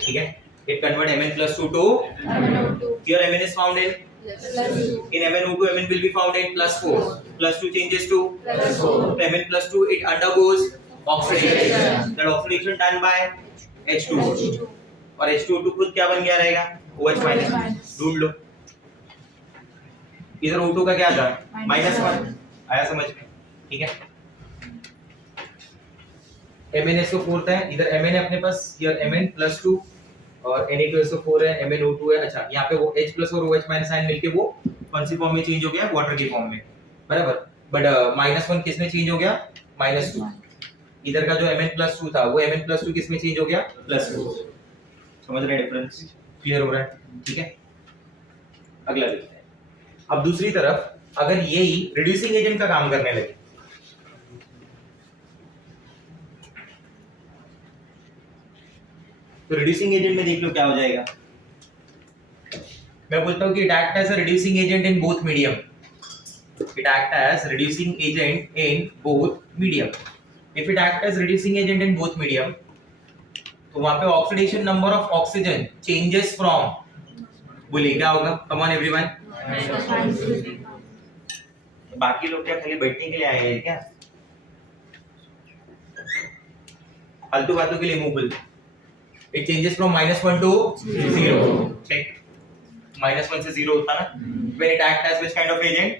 ठीक है? It convert Mn+2 to MnO2. Here Mn is found in MnO2, Mn will be found in +4. +2 changes to +4. So Mn+2 it undergoes oxidation. That oxidation done by H2O2. और H2O2 खुद क्या बन गया रहेगा, OH minus. ढूंढ लो, इधर O2 का क्या था, -1। आया समझ में? ठीक है। MnSO4 है, इधर Mn है अपने पास, here Mn+2 और Na2SO4 है, MnO2 है। अच्छा, यहाँ पे वो H+ और OH- आयन मिलके वो कौन सी फॉर्म में चेंज हो गया, वाटर की फॉर्म में, बराबर। बट -1 किस में चेंज हो गया, -2। इधर का जो Mn+2 था वो Mn+2 किस में चेंज हो गया, +4। समझ रहे डिफरेंस? क्लियर हो रहा है? ठीक है। अगला देखते हैं। अब दूसरी तरफ अगर यही रिड्यूसिंग एजेंट का काम करने लगे, तो रिड्यूसिंग एजेंट में देख लो क्या हो जाएगा। मैं बोलता हूं कि it act as a reducing agent in both medium. It act as reducing agent in both medium. If it act as reducing agent in both medium, तो वहां पे oxidation number of oxygen changes from, बोलिए क्या होगा, come on everyone. बाकी लोग क्या खाली बैठने के लिए आए हैं क्या, फालतू बातों के लिए मुंह खुल। It changes from -1 to 0. Check. -1 से 0 होता ना। When it acts as which kind of agent?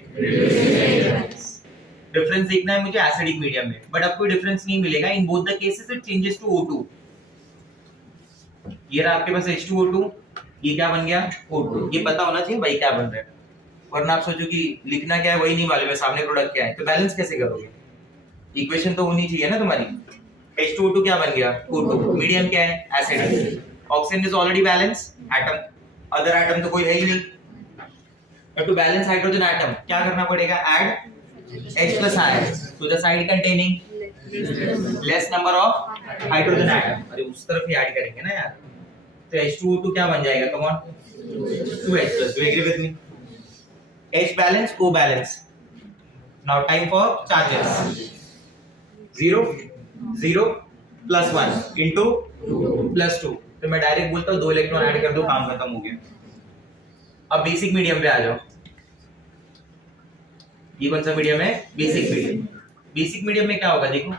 Difference देखना है मुझे एसिडिक मीडियम में, बट अब कोई डिफरेंस नहीं मिलेगा। In both the cases it changes to O2। ये रहा आपके पास H2O2, ये क्या बन गया, O2। ये पता होना चाहिए भाई क्या बन रहा है, वरना आप सोचो कि लिखना क्या है वही नहीं मालूम है, सामने प्रोडक्ट क्या है, तो बैलेंस कैसे करोगे? इक्वेशन तो होनी चाहिए ना तुम्हारी। H2O2 क्या बन गया, O2। मीडियम क्या है, acid. Oxygen is already balance atom, other atom तो कोई है ही नहीं। अब टू बैलेंस हाइड्रोजन एटम क्या करना पड़ेगा, add H+ ion to the side containing less number of hydrogen atom। अरे उस तरफ ही ऐड करेंगे ना यार, तो H2O2 क्या बन जाएगा, come on, 2H+। Do you agree with me? H balance, O balance। Now time for charges। 0 0 +1 into +2, तो मैं डायरेक्ट बोलता हूँ 2 इलेक्ट्रॉन ऐड कर दो, काम खत्म हो गया। अब बेसिक मीडियम पे आ जाओ। ये कौन सा मीडियम है, बेसिक मीडियम। बेसिक मीडियम में क्या होगा देखो,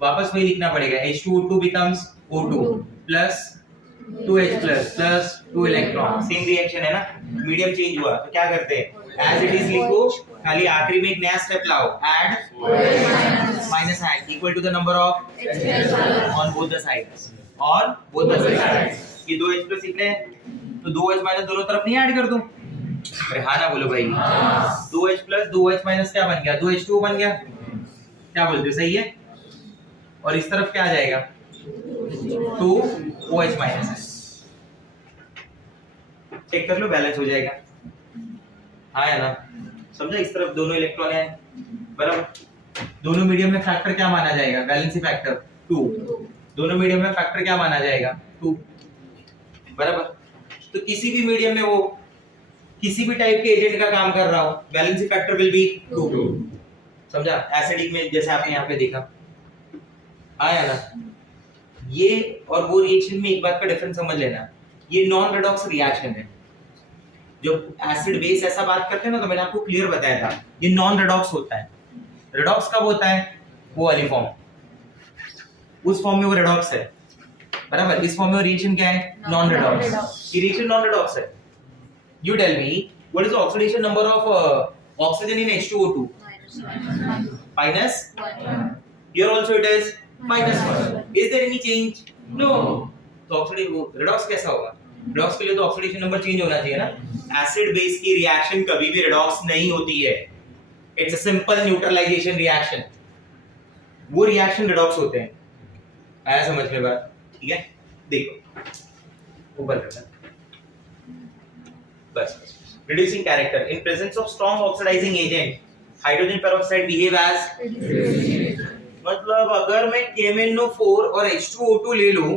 वापस वही लिखना पड़ेगा, H2O2 becomes O2 plus 2H plus 2 electron. Same reaction है ना, मीडियम चेंज हुआ तो क्या करते हैं, एज इट इज लिखो, खाली आखिरी में एक नया स्टेप लाओ, add minus add equal to the number of on both the sides, और बोथ द साइड्स। ये 2H+ लिख रहे हैं तो 2H- दोनों तरफ नहीं ऐड कर दूं? अरे हाँ ना बोलो भाई। 2H+ 2H- क्या बन गया, 2H2O बन गया। क्या बोलते हो, सही है? और इस तरफ क्या आ जाएगा, 2OH-। चेक कर लो, बैलेंस हो जाएगा। हाँ या ना, समझा? इस तरफ दोनों इलेक्ट्रॉन है, बराबर। दोनों मीडियम में फैक्टर क्या माना जाएगा, बैलेंसिंग फैक्टर 2। दोनों मीडियम में फैक्टर क्या माना जाएगा, 2, बराबर। तो किसी भी मीडियम में वो किसी भी टाइप के एजेंट का काम कर रहा हो, बैलेंसिंग फैक्टर विल बी 2। समझा? एसिडिक में जैसे आपने यहाँ पे देखा, आया ना। ये और वो रिएक्शन में एक बात का डिफरेंस समझ लेना, ये नॉन रेडॉक्स रिएक्शन है। जब एसिड बेस ऐसा बात करते हैं ना, तो मैंने आपको क्लियर बताया था, ये नॉन रेडॉक्स होता है। रेडॉक्स कब होता है, वो वाली फॉर्म, उस फॉर्म में वो रेडॉक्स है। बराबर। इस फॉर्म में रिएक्शन क्या है? Non redox. ये रिएक्शन नॉन रेडॉक्स है। You tell me what is the oxidation number of oxygen in H2O2? -1. Here also it is -1. Is there any change? No. तो ऑक्सीडेशन रेडॉक्स कैसा होगा? रेडॉक्स के लिए तो ऑक्सीडेशन नंबर चेंज होना चाहिए ना। एसिड बेस की रिएक्शन कभी भी रेडॉक्स नहीं होती है। It's a simple neutralization reaction. वो रिएक्शन रेडॉक्स होते हैं। आया समझ में बात? ठीक है, देखो ऊपर करना बस। reducing character in presence of strong oxidizing agent hydrogen peroxide behave as मतलब अगर मैं KMnO4 और H2O2 ले लूं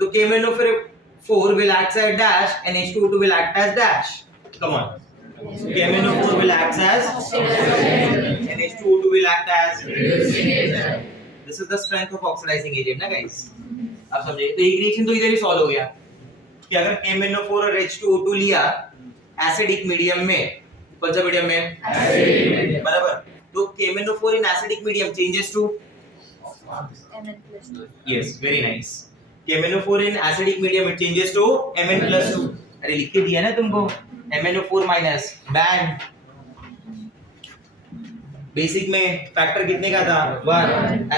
तो KMnO4 will act as dash and H2O2 will act as dash. Come on. KMnO4 will act as and H2O2 will act as. This is the strength of oxidizing agent ना guys. आप समझे? तो एक reaction तो इधर ही solve हो गया कि अगर KMnO4 और H2O2 लिया एसिडिक मीडियम में, कौन सा मीडियम में? एसिडिक, बराबर। तो KMnO4 in acidic medium changes to Mn+2. Yes, very nice. KMnO4 in acidic medium it changes to Mn+2. अरे लिख के दिया ना तुमको, MnO4 माइनस बैंड। बेसिक में फैक्टर कितने का था? 1,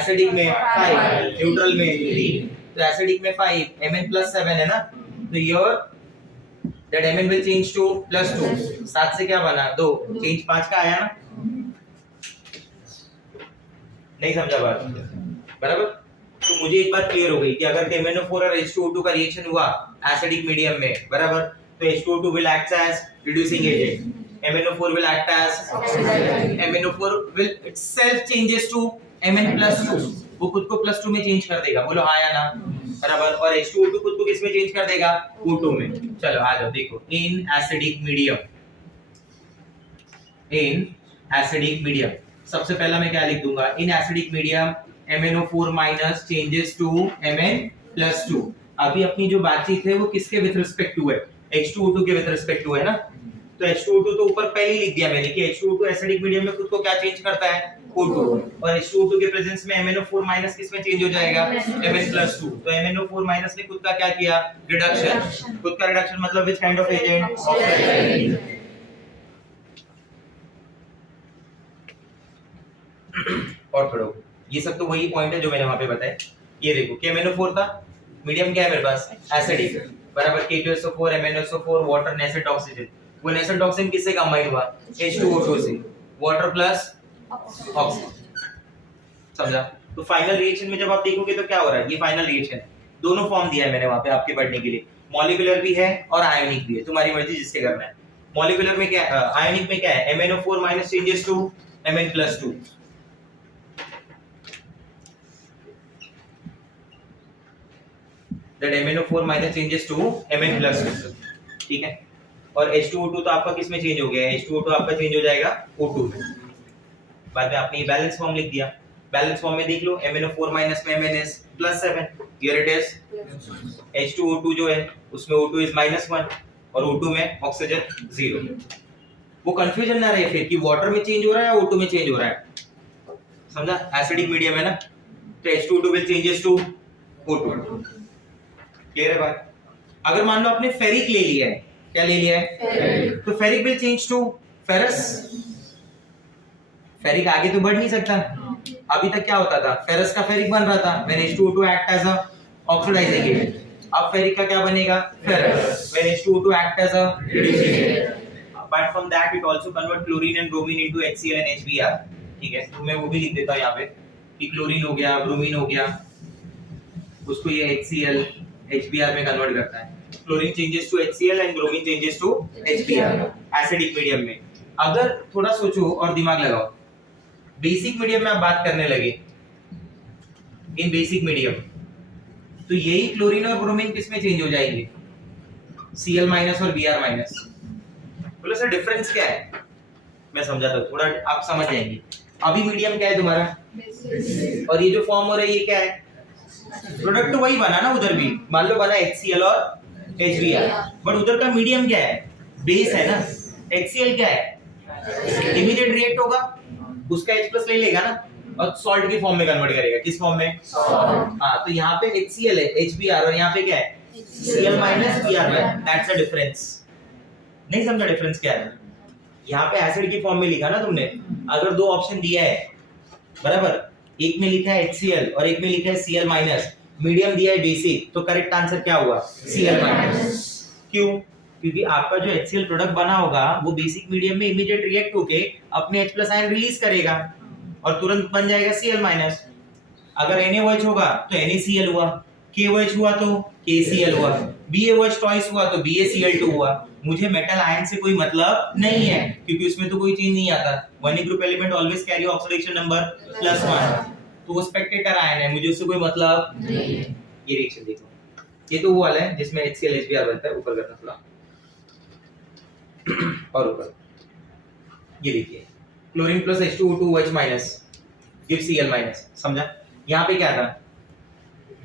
एसिडिक में 5, न्यूट्रल में 3। तो एसिडिक में 5, Mn+7 है ना, तो your that Mn will change to +2. 7 से क्या बना? 2, चेंज 5 का आया ना? नहीं समझा बात? बराबर। तो मुझे एक बात क्लियर हो गई कि अगर KMnO4 और H2O2 का रिएक्शन हुआ एसिडिक मीडियम में, बराबर, तो H2O2 will act as reducing agent, MnO4 will act as MnO4 will itself changes to Mn+2. वो खुद को +2 में चेंज कर देगा, बोलो हाँ या ना, बराबर। और H2O2 खुद को किस में चेंज कर देगा? O2 में। चलो आ जाओ, देखो इन एसिडिक मीडियम सबसे पहला मैं क्या लिख दूंगा? In acidic medium MnO4 minus changes to Mn+2। अभी अपनी जो बातचीत है वो किसके विद रिस्पेक्ट टू है? H2O2 के विद रिस्पेक्ट टू है ना। तो H2O2 तो ऊपर पहले ही लिख दिया मैंने कि H2O2 एसिडिक मीडियम में खुद को क्या चेंज करता है? O2। और H2O2 के प्रेजेंस में MnO4 माइनस किस में चेंज हो जाएगा? Mn+2। तो MnO4 माइनस ने खुद का क्या किया? रिडक्शन। खुद का रिडक्शन मतलब which kind of agent? Oxidation. और पढ़ो, ये सब तो वही पॉइंट है जो मैंने वहां पे बताया। ये देखो KMnO4 था, मीडियम क्या है मेरे पास? एसिडिक, बराबर। K2SO4 MnSO4 water nascent oxygen. वो नेसेंट ऑक्सीजन किससे कंबाइन हुआ? H2O2 से। वाटर प्लस ऑक्सीजन, समझा? तो फाइनल रिएक्शन में जब आप देखोगे तो क्या हो रहा है? ये फाइनल रिएक्शन है। दोनों फॉर्म दिया है मैंने वहां पे आपके पढ़ने के लिए, मॉलिक्यूलर भी है और आयोनिक भी है, तुम्हारी मर्जी जिससे करना है। मॉलिक्यूलर में क्या है? आयोनिक में क्या है? MnO4 minus changes to Mn+2। that MnO4 minus changes to Mn+2, ठीक है। और H2O2 तो आपका किस में चेंज हो गया है? H2O2 आपका चेंज हो जाएगा O2 में। बाद में आपने ये बैलेंस फॉर्म लिख दिया। बैलेंस फॉर्म में देख लो, MnO4 माइनस में Mn+7, here it is. H2O2 जो है उसमें O2 इज -1 और O2 में ऑक्सीजन 0। वो कंफ्यूजन ना रहे फिर कि वाटर में चेंज हो रहा है या O2 में चेंज हो रहा है, समझा? एसिडिक मीडियम है ना, तो H2O2 will changes to O2। Clear है बात? अगर मान लो आपने फेरिक ले लिया है, क्या ले लिया है? फेरिक। तो ferric will change to ferrous. Ferric आगे तो बढ़ नहीं सकता। अभी तक क्या होता था? फेरस का फेरिक बन रहा था when H2O2 act as a oxidizing agent। अब फेरिक का क्या बनेगा? Ferrous when H2O2 act as a reducing agent। Apart from that it also convert chlorine and bromine into HCl and HBr, ठीक है। तो मैं वो भी लिख देता हूं यहाँ पे कि क्लोरीन हो गया, ब्रोमीन हो गया, उसको ये HCl HBr में कन्वर्ट करता है। Chlorine changes to HCl and bromine changes to HBr acidic medium में। अगर थोड़ा सोचो और दिमाग लगाओ, बेसिक मीडियम में आप बात करने लगे, इन बेसिक मीडियम, तो यही क्लोरीन और ब्रोमीन किस में चेंज हो जाएंगे? Cl माइनस और Br माइनस। बोलो सर डिफरेंस क्या है? मैं समझाता हूं, थोड़ा आप समझ जाएंगे। अभी मीडियम क्या है तुम्हारा? और ये जो फॉर्म हो रहा है ये क्या है? प्रोडक्ट तो वही बना ना, उधर भी मान लो बना HCl और HBr, बट उधर का मीडियम क्या है? बेस है ना। HCl क्या है? इमीडिएट रिएक्ट होगा, उसका H+ ले लेगा ना, और सॉल्ट की फॉर्म में कन्वर्ट करेगा। किस फॉर्म में? हाँ, तो यहाँ पे HCl है HBr और यहाँ पे क्या है? Cl minus Br है। That's the difference. नहीं समझा डिफरेंस क्या है? यहाँ पे एसिड की फॉर्म में लिखा ना तुमने, अगर दो ऑप्शन दिया है बराबर, एक में लिखा है HCl और एक में लिखा है Cl माइनस, मीडियम दिया है बेसिक, तो करेक्ट आंसर क्या हुआ? Cl minus. क्यों? क्योंकि आपका जो HCl प्रोडक्ट बना होगा वो बेसिक मीडियम में इमीडिएट रिएक्ट होके अपने H प्लस आयन रिलीज करेगा और तुरंत बन जाएगा Cl माइनस। अगर NaOH होगा तो NaCl हुआ, KOH हुआ तो KCl हुआ, BaOH ट्वाइस हुआ तो BaCl2 हुआ। मुझे मेटल आयन से कोई मतलब नहीं है क्योंकि उसमें तो कोई चेंज नहीं आता। One group element always carry oxidation number +1, तो वो स्पेक्टेटर आयन है, मुझे उससे कोई मतलब नहीं है। ये रिएक्शन देखो, ये तो वो वाला है जिसमें HCl HBr बनता है। ऊपर करना थोड़ा और ऊपर, ये देखिए chlorine plus H2O2OH minus give Cl minus. समझा? यहाँ पे क्या था?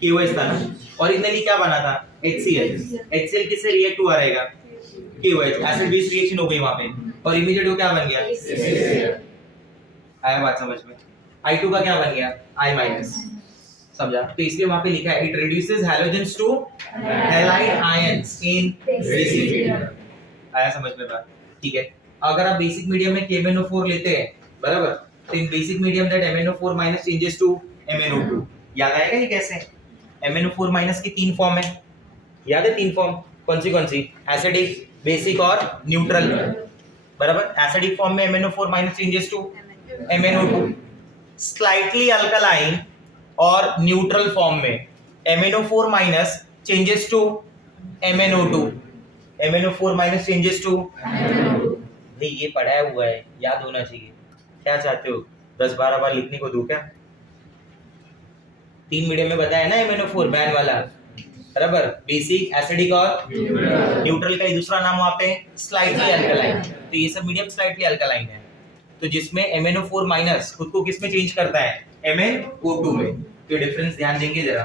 KOH था ना, ओरिजिनली क्या बना था? HCl। HCl किससे रिएक्ट हुआ रहेगा? KOH। एसिड बेस रिएक्शन हो गई वहां पे और इमीडिएट वो क्या बन गया? आया बात समझ में? I2 का क्या बन गया? I minus. समझा? तो इसलिए वहां पे लिखा है it reduces halogens to halide ions in basic. आया समझ में बात? ठीक है। अगर आप बेसिक मीडियम में KMnO4 लेते हैं बराबर, तो in basic medium that MnO4 minus changes to MnO2। याद आएगा ये कैसे? MnO4 माइनस की तीन फॉर्म है, याद है? तीन फॉर्म कौन सी? एसिडिक, बेसिक और न्यूट्रल बराबर। एसिडिक फॉर्म में MnO4 minus changes to MnO2, slightly alkaline और न्यूट्रल फॉर्म में MnO4 minus changes to MnO2। MnO4 minus changes to भाई ये पढ़ाया हुआ है, याद होना चाहिए। क्या चाहते हो 10-12 बार लिखने को दूं क्या? तीन मीडियम में बताया ना MnO4 बैन वाला बराबर, बेसिक, एसिडिक और न्यूट्रल का ही दूसरा नाम वहां पे स्लाइटली अल्कलाइन। तो ये सब मीडियम स्लाइटली अल्कलाइन है, तो जिसमें MnO4 माइनस खुद को किस में चेंज करता है? MnO2 में। तो डिफरेंस ध्यान देंगे जरा।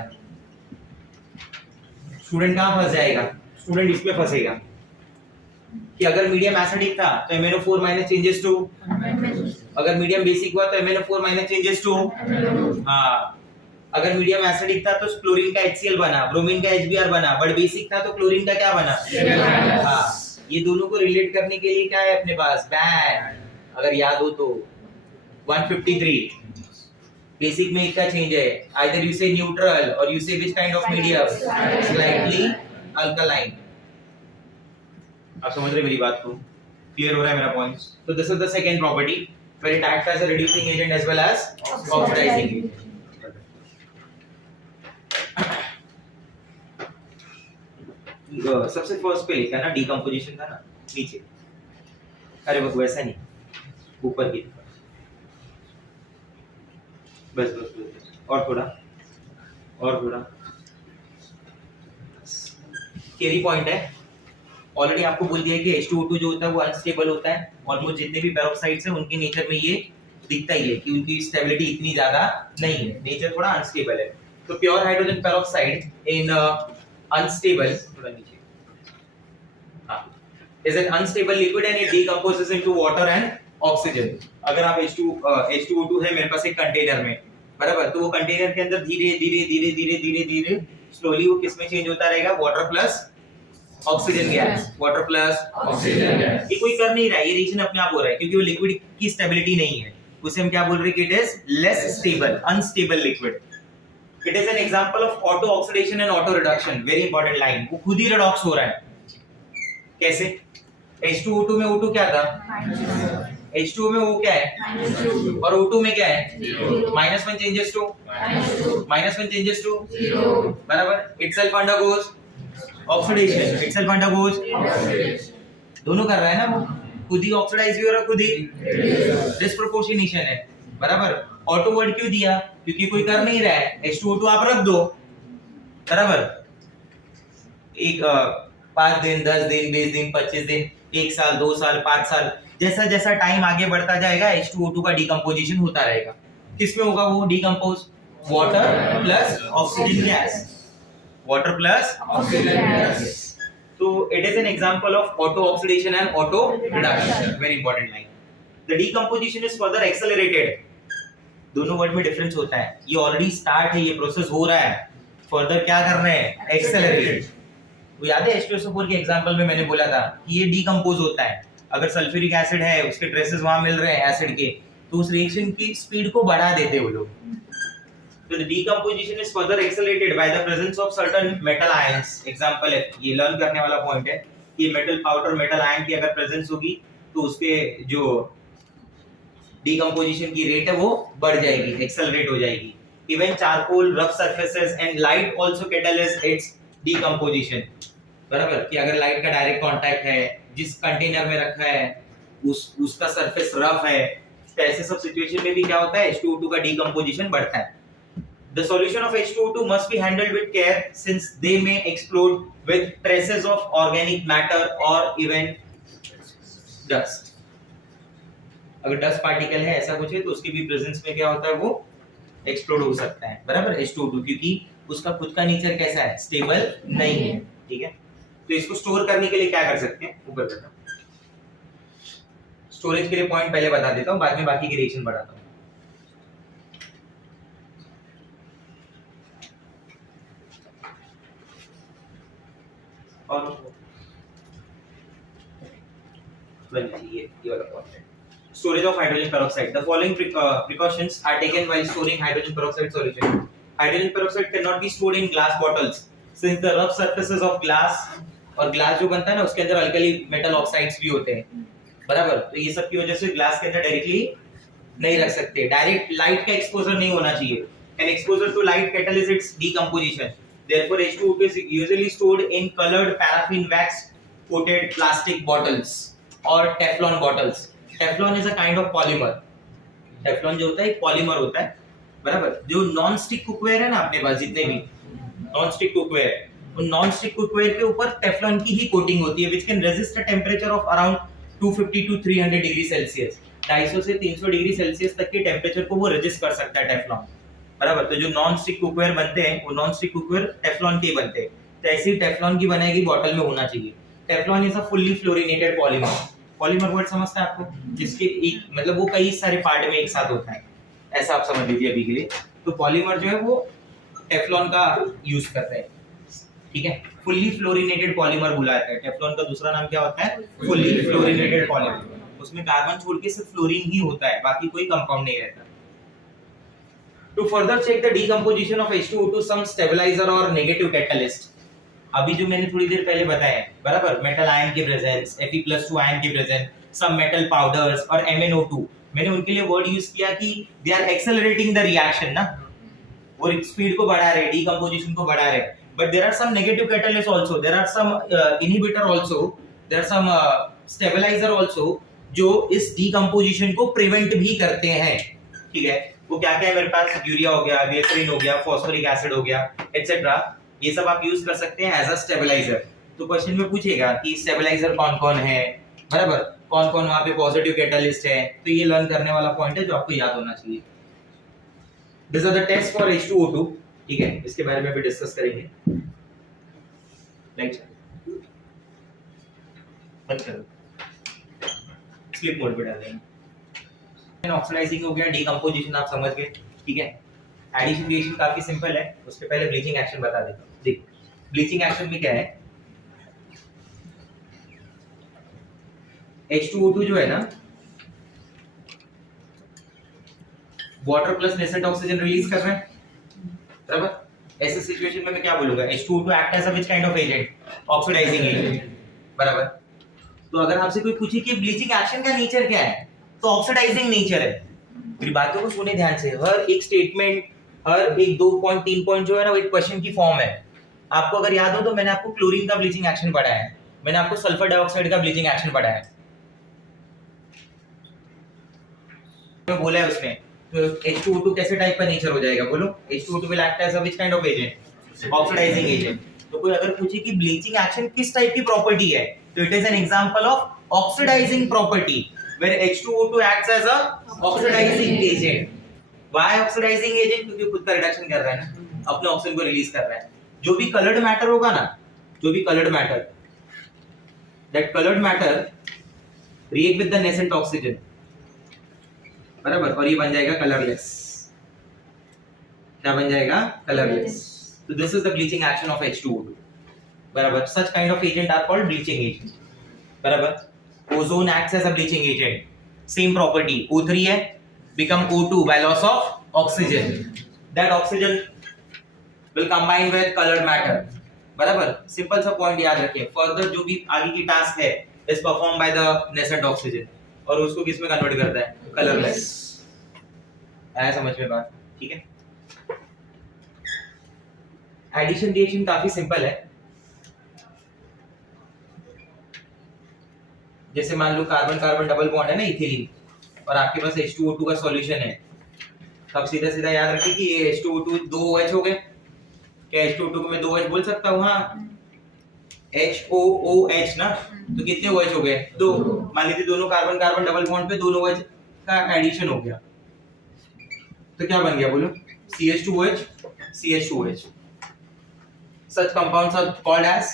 स्टूडेंट कहां फंस जाएगा? स्टूडेंट इसमें फंसेगा कि अगर मीडियम एसिडिक था तो MnO4 माइनस चेंजेस टू, अगर मीडियम बेसिक हुआ तो MnO4 माइनस चेंजेस टू, हाँ। अगर मीडियम एसिडिक था तो क्लोरीन का HCl बना, ब्रोमीन का HBr बना, बट बेसिक था तो क्लोरीन का क्या बना? हाँ। ये दोनों को रिलेट करने के लिए क्या है अपने पास? बैन। अगर याद हो तो 153 बेसिक में क्या चेंज है? आइदर यू से न्यूट्रल और यू से which kind of medium? Slightly alkaline. आप समझ रहे मेरी बात को? क्लियर हो रहा है मेरा पॉइंट? तो this is the second property where it acts as a reducing agent as well as oxidising agent. सबसे फर्स्ट पे लिखा ना डीकंपोजिशन था ना नीचे, अरे वो वैसा नहीं, ऊपर की बस बस बस, और थोड़ा केरी पॉइंट है। ऑलरेडी आपको बोल दिया कि H2O2 जो होता है वो अनस्टेबल होता है, ऑलमोस्ट जितने भी पेरोक्साइड्स हैं उनके नेचर में ये दिखता ही है कि उनकी स्टेबिलिटी इतनी ज्यादा नहीं है, नेचर थोड़ा अनस्टेबल है। तो प्योर हाइड्रोजन पेरोक्साइड इन अनस्टेबल, थोड़ा नीचे, is an unstable liquid and it decomposes into water and oxygen। अगर आप H2O2 है मेरे पास एक कंटेनर में बराबर, तो वो कंटेनर के अंदर धीरे स्लोली वो किस में चेंज होता रहेगा? Water plus oxygen gas, water plus oxygen gas. ये कोई कर नहीं रहा है, ये रिएक्शन अपने आप हो रहा है क्योंकि वो लिक्विड की स्टेबिलिटी नहीं है, उसे हम क्या बोल रहे हैं कि it is less stable, unstable liquid. It is an example of auto oxidation and auto reduction. Very important line, वो खुद ही रिडॉक्स हो रहा है। कैसे? H2O2 में O2 क्या था? H2O में O क्या है? और O2 में क्या है? -1 changes to -1 changes to बराबर। itself undergoes oxidation, itself undergoes दोनों कर रहा है ना, वो खुद ही ऑक्सीडाइज भी हो रहा है, खुद ही डिस्प्रोपोर्शनेशन है बराबर। ऑटो वर्ड क्यों दिया? क्योंकि कोई कर नहीं रहा है। H2O2 आप रख दो बराबर, एक 5 दिन, 10 दिन, 20 दिन, 25 दिन, 1 साल, 2 साल, 5 साल, जैसा जैसा टाइम आगे बढ़ता जाएगा H2O2 का डिकम्पोजिशन होता रहेगा। किसमें होगा वो decompose? Water plus oxygen gas, water plus oxygen gas. तो it is an example of auto oxidation and auto reduction. Very important line. The decomposition is further accelerated दोनों वर्ड में डिफरेंस होता है। ये ऑलरेडी स्टार्ट है, ये process हो रहा है, फर्दर क्या कर रहे हैं, एक्सेलरेट। वो याद है H2SO4 के एग्जांपल में मैंने बोला था कि ये डीकंपोज होता है। अगर सल्फ्यूरिक एसिड है, उसके ट्रेसेस वहां मिल रहे हैं एसिड के, तो उस रिएक्शन की स्पीड को बढ़ा देते वो लोग। तो the decomposition is further accelerated by the presence of certain metal ions. Example है, ये लर्न करने वाला पॉइंट है कि मेटल पाउडर, मेटल आयन की अगर प्रेजेंस होगी तो उसके जो डीकंपोजिशन की रेट है वो बढ़ जाएगी, एक्सेलरेट हो जाएगी। Even charcoal, rough surfaces and light also catalyse it's decomposition. बराबर कि अगर लाइट का डायरेक्ट कांटेक्ट है, जिस कंटेनर में रखा है उसका सरफेस रफ है, तो ऐसे सब सिचुएशन में भी क्या होता है, H2O2 का डीकंपोजिशन बढ़ता है। The solution of H2O2 must be handled with care since they may explode with traces of organic matter or even dust. अगर डस्ट पार्टिकल है, ऐसा कुछ है, तो उसकी भी प्रेजेंस में क्या होता है, वो एक्सप्लोड हो सकता है। बराबर H2O2 क्योंकि उसका खुद का नेचर कैसा है, स्टेबल नहीं है। ठीक है, तो इसको स्टोर करने के लिए क्या कर सकते हैं, ऊपर करता हूं। स्टोरेज के लिए पॉइंट पहले बता देता हूं, बाद में बाकी की रिएक्शन बढ़ाता हूं। और ये वाला पॉइंट है, storage of hydrogen peroxide. The following precautions are taken while storing hydrogen peroxide solution. Hydrogen peroxide cannot be stored in glass bottles since the rough surfaces of glass, और ग्लास जो बनता है ना उसके अंदर अल्कली मेटल ऑक्साइड्स भी होते हैं। बराबर, तो ये सब की वजह से ग्लास के अंदर डायरेक्टली नहीं रख सकते, डायरेक्ट लाइट का एक्सपोजर नहीं होना चाहिए। An exposure to light catalyzes its decomposition. Therefore, H2O2 is usually stored in colored paraffin wax coated plastic bottles or Teflon bottles. Teflon is a kind of polymer. Teflon जो होता है एक polymer होता है। बराबर, जो नॉन स्टिक कुकवेयर है ना अपने पास, जितने भी नॉन स्टिक कुकवेयर, उन नॉन स्टिक कुकवेयर के ऊपर टेफ्लॉन की ही कोटिंग होती है, which can resist a temperature of around 250 to 300 degree Celsius. 250 से 300 डिग्री सेल्सियस तक के टेम्परेचर को वो रेजिस्ट कर सकता है टेफ्लॉन। बराबर, तो जो नॉन स्टिक कुकवेयर बनते हैं वो नॉन स्टिक कुकवेयर टेफ्लॉन के बनते हैं। तो ऐसी टेफ्लॉन की बनाएगी बॉटल में होना चाहिए। Teflon is a fully fluorinated polymer. Polymer word समझते हैं आपको, जिसके एक मतलब वो कई सारे पार्ट में एक साथ होता है, ऐसा आप समझ लीजिए अभी के लिए। तो पॉलीमर जो है वो टेफ्लॉन का यूज करते हैं। ठीक है, फुल्ली फ्लोरिनेटेड पॉलीमर बुलाते हैं। टेफ्लॉन का दूसरा नाम क्या होता है, फुल्ली फ्लोरिनेटेड पॉलीमर। उसमें कार्बन छोड़ के सिर्फ फ्लोरीन ही होता है, बाकी कोई कंपाउंड नहीं रहता। To further check the decomposition of H2O2, some stabilizer or negative catalyst, अभी जो मैंने थोड़ी देर पहले बताया, बराबर, मेटल आयन की प्रेजेंस, Fe+2 आयन की प्रेजेंस, some metal powders और MnO2, मैंने उनके लिए वर्ड यूज किया कि they are accelerating the reaction ना, वो स्पीड को बढ़ा रहे, decomposition को बढ़ा रहे। But there are some negative catalysts also, there are some inhibitor also, there are some stabilizer also जो इस decomposition को prevent भी करते हैं। ठीक है, वो क्या क्या है मेरे पास, यूरिया हो गया, ग्लिसरीन हो गया, फॉस्फोरिक एसिड हो गया, एटसेट्रा, ये सब आप यूज कर सकते हैं एज अ स्टेबलाइजर। तो क्वेश्चन में पूछेगा कि स्टेबलाइजर कौन कौन है, बराबर, कौन कौन वहां पे पॉजिटिव कैटलिस्ट है, तो ये लर्न करने वाला पॉइंट है जो आपको याद होना चाहिए। This are the test for H2O2। ठीक है, इसके बारे में भी डिस्कस करेंगे। नेक्स्ट बंद करो, स्लीप मोड पे डाल देंगे। ऑक्सीडाइजिंग हो गया, डीकंपोजिशन आप समझ गए। ठीक है, एडिशन रिएक्शन काफी सिंपल है, उसके पहले ब्लीचिंग एक्शन बता देता हूं। देख, ब्लीचिंग एक्शन में क्या है, H2O2 जो है ना, water plus nascent oxygen release कर रहा है। बराबर, ऐसे सिचुएशन में मैं क्या बोलूंगा, H2O2 act as a which kind of agent, oxidizing agent. बराबर, तो अगर आपसे कोई पूछे कि ब्लीचिंग एक्शन का नेचर क्या है, तो ऑक्सीडाइजिंग नेचर है। मेरी बातों को सुने ध्यान से, हर एक स्टेटमेंट, हर एक 2 पॉइंट 3 पॉइंट जो है ना वो एक क्वेश्चन की फॉर्म है। आपको अगर याद हो तो मैंने आपको क्लोरीन का ब्लीचिंग एक्शन पढ़ाया है, मैंने आपको सल्फर डाइऑक्साइड का ब्लीचिंग एक्शन पढ़ाया है, तो बोला है उसमें। तो H2O2 कैसे टाइप का नेचर हो जाएगा, बोलो। H2O2 will act as a which kind of agent, oxidizing agent. तो कोई अगर पूछे कि ब्लीचिंग एक्शन किस टाइप की प्रॉपर्टी है, तो it is an example of oxidizing property where H2O2 acts as a oxidizing agent. Why oxidizing agent? क्योंकि खुद का रिडक्शन कर रहा है ना, अपने ऑक्सीजन को रिलीज कर रहा है। जो भी कलर्ड मैटर होगा ना, जो भी coloured matter, that colored matter react with the nascent oxygen, बराबर, और ये बन जाएगा कलरलेस। क्या बन जाएगा? कलरलेस। तो this is the bleaching action of H2O2 बराबर। Such kind of agent are called bleaching agent बराबर। Ozone acts as a bleaching agent, same property, O3 है become O2 by loss of oxygen, that oxygen will combine with colored matter बराबर। Simple सा point याद रखिए, further जो भी आगे की टास्क है is perform by the nascent oxygen, और उसको किस में कन्वर्ट करता है? कलरलेस। आया समझ में बात? ठीक है। एडिशन रिएक्शन काफी सिंपल है। जैसे मान low carbon carbon double bond है ना इथिलीन, और आपके पास H2O2 का सॉल्यूशन है, तब सीधा सीधा याद रखिए कि ये H2O2 दो OH हो गए। क्या H2O2 को मैं दो OH बोल सकता हूँ? हाँ, HOOH ना, तो कितने OH हो गए? दो। मान लीजिए दोनों कार्बन कार्बन डबल बॉन्ड पे दोनों OH का एडिशन हो गया, तो क्या बन गया बोलो? CH2OH CH2OH। Such compounds are called as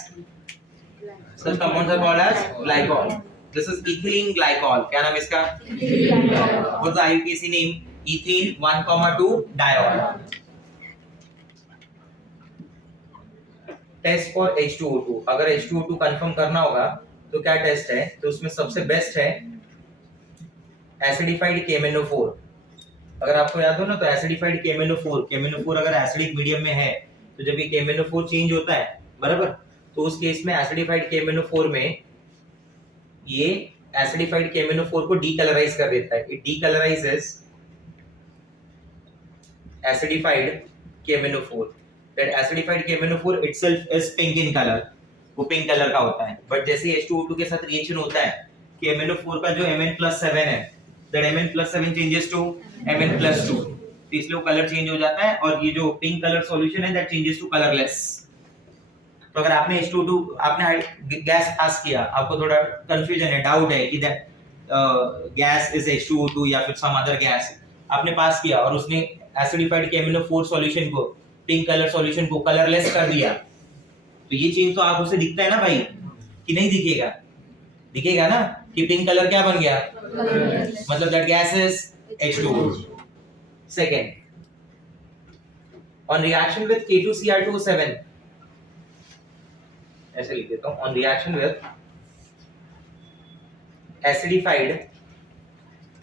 glycol. This is ethylene glycol. क्या नाम इसका? What's the IUPAC name? Ethene 1,2 diol. Test for H2O2। अगर H2O2 कंफर्म करना होगा तो क्या टेस्ट है? तो उसमें सबसे बेस्ट है एसिडिफाइड KMnO4। अगर आपको याद हो ना, तो एसिडिफाइड KMnO4 अगर एसिडिक मीडियम में है तो जब ये KMnO4 चेंज होता है बराबर, तो उस केस में एसिडिफाइड KMnO4 में ये एसिडिफाइड KMnO4 को डीकलराइज कर देता है। It decolourises acidified KMnO4। That acidified KMnO4 itself is pink in color, वो पिंक कलर का होता है। बट जैसे H2O2 के साथ रिएक्शन होता है, KMnO4 का जो Mn+7 है, that Mn+7 changes to Mn+2, तो इसलिए वो कलर चेंज हो जाता है, और ये जो पिंक कलर सॉल्यूशन है that changes to colorless। तो अगर आपने H2O2 आपने गैस पास किया, आपको थोड़ा कंफ्यूजन है, डाउट है कि दैट गैस इज H2O2 या फिर सम अदर गैस, आपने पास किया और उसने एसिडिफाइड KMnO4 सॉल्यूशन को, पिंक कलर सॉल्यूशन को कलरलेस कर दिया, तो ये चेंज तो आप उसे दिखता है ना भाई, कि नहीं दिखेगा? दिखेगा ना कि पिंक कलर क्या बन गया, मतलब that gas is H2O। Second, on reaction with K2Cr2O7, ऐसे लिख देता हूं, on reaction with acidified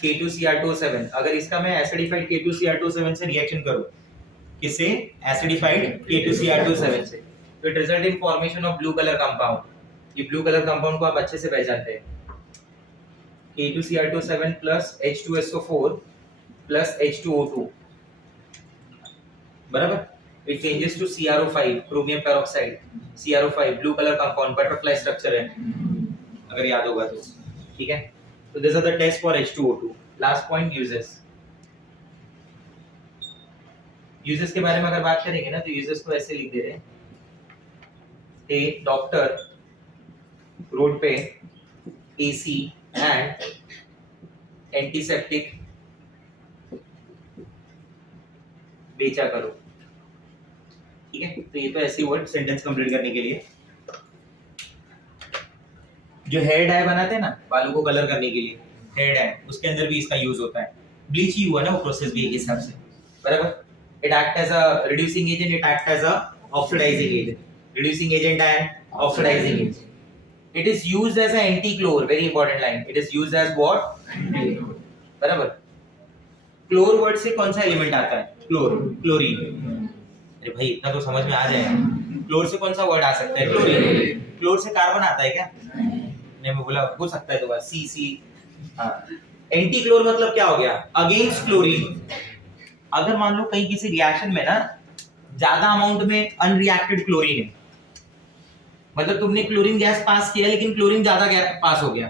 K2Cr2O7, अगर इसका मैं एसिडिफाइड K2Cr2O7 से रिएक्शन करूं, किससे? एसिडिफाइड K2Cr2O7 से, तो it result in formation of blue colour compound. ये ब्लू कलर कंपाउंड को आप अच्छे से पहचानते हैं, K2Cr2O7 plus H2SO4 plus H2O2 बराबर। It changes to CrO5, chromium peroxide, CrO5 blue colour compound, butterfly structure है अगर याद होगा तो, ठीक है। तो this are the test for H2O2। Last point, uses. Uses के बारे में अगर बात करेंगे ना, तो यूजेस को ऐसे लिख दे रहे हैं, ए डॉक्टर रोड पे AC एंड एंटीसेप्टिक बेचा करो, ठीक है। तो ये तो ऐसे वर्ड सेंटेंस कंप्लीट करने के लिए। जो हेयर डाई बनाते हैं ना बालों को कलर करने के लिए, हेयर डाई, उसके अंदर भी इसका यूज होता है। ब्लीच ही हुआ ना वो प्रोसेस भी एक हिसाब से बराबर। It act as a reducing agent, it act as a oxidizing agent, reducing agent and oxidizing agent. It is used as an anti-chlor, very important line, it is used as what? Anti-chlor, बराबर। क्लोर word से कौन सा element आता है? क्लोर, chlorine. अरे भाई इतना तो समझ में आ जाएगा, क्लोर से कौन सा वर्ड आ सकता है? क्लोरीन। क्लोर से कार्बन आता है क्या? नहीं, मैं बोला हो सकता है, तो बस C। हाँ, एंटी क्लोर मतलब क्या हो गया? Against chlorine. अगर मान लो कहीं किसी रिएक्शन में ना ज्यादा अमाउंट में अनरिएक्टेड क्लोरीन है, मतलब तुमने क्लोरीन गैस पास किया लेकिन क्लोरीन ज्यादा पास हो गया,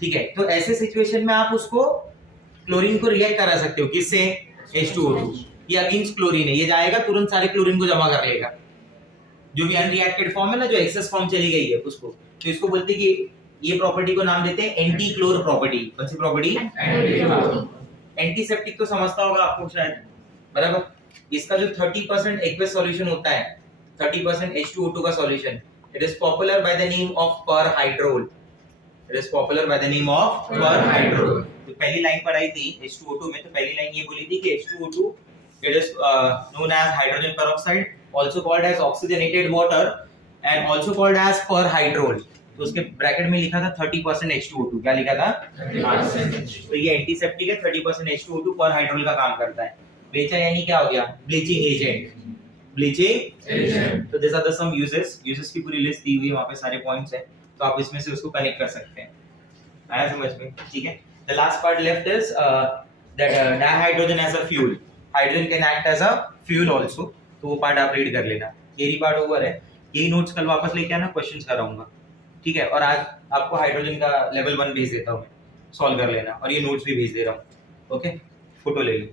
ठीक है, तो ऐसे सिचुएशन में आप उसको क्लोरीन को रिएक्ट करा सकते हो, किससे? H2O2। ये अगेंस्ट क्लोरीन है, ये जाएगा तुरंत सारे क्लोरीन को जमा कर लेगा, जो भी अनरिएक्टेड फॉर्म है ना, जो एक्सेस फॉर्म चली गई है उसको, तो इसको बोलते हैं कि ये प्रॉपर्टी को नाम देते हैं एंटी क्लोर प्रॉपर्टी। कौन सी प्रॉपर्टी? एंटीसेप्टिक तो समझता होगा आपको शायद बराबर। इसका जो 30% एक्वस सॉल्यूशन होता है, 30% H2O2 का solution, it is popular by the name of perhydrol. It is popular by the name of perhydrol. तो पहली लाइन पढ़ाई थी H2O2 में, तो पहली लाइन ये बोली थी कि H2O2 It is known as hydrogen peroxide, also called as oxygenated water and also called as perhydrol. तो उसके ब्रैकेट में लिखा था 30% H2O2, क्या लिखा था? 30%। तो ये एंटीसेप्टिक है, 30% H2O2 परहाइड्रोल का काम करता है। बेचा यानी क्या हो गया? Bleaching agent. Bleaching agent. तो this are the some uses की पूरी लिस्ट दी हुई है, वहां पे सारे पॉइंट्स हैं, तो आप इसमें से उसको कनेक्ट कर सकते हैं। आया समझ में? ठीक है। The last part left is that dihydrogen as a fuel. Hydrogen can act as a fuel also. तो वो पार्ट आप रीड कर लेना। थियरी पार्ट ओवर है। यही नोट्स कल वापस लेके आना, क्वेश्चंस कराऊंगा। ठीक है। और आज आपको हाइड्रोजन का लेवल 1 भेज देता हूँ मैं, सॉल्व कर लेना, और ये नोट्स भी भेज दे रहा हूँ। ओके, फोटो ले लो।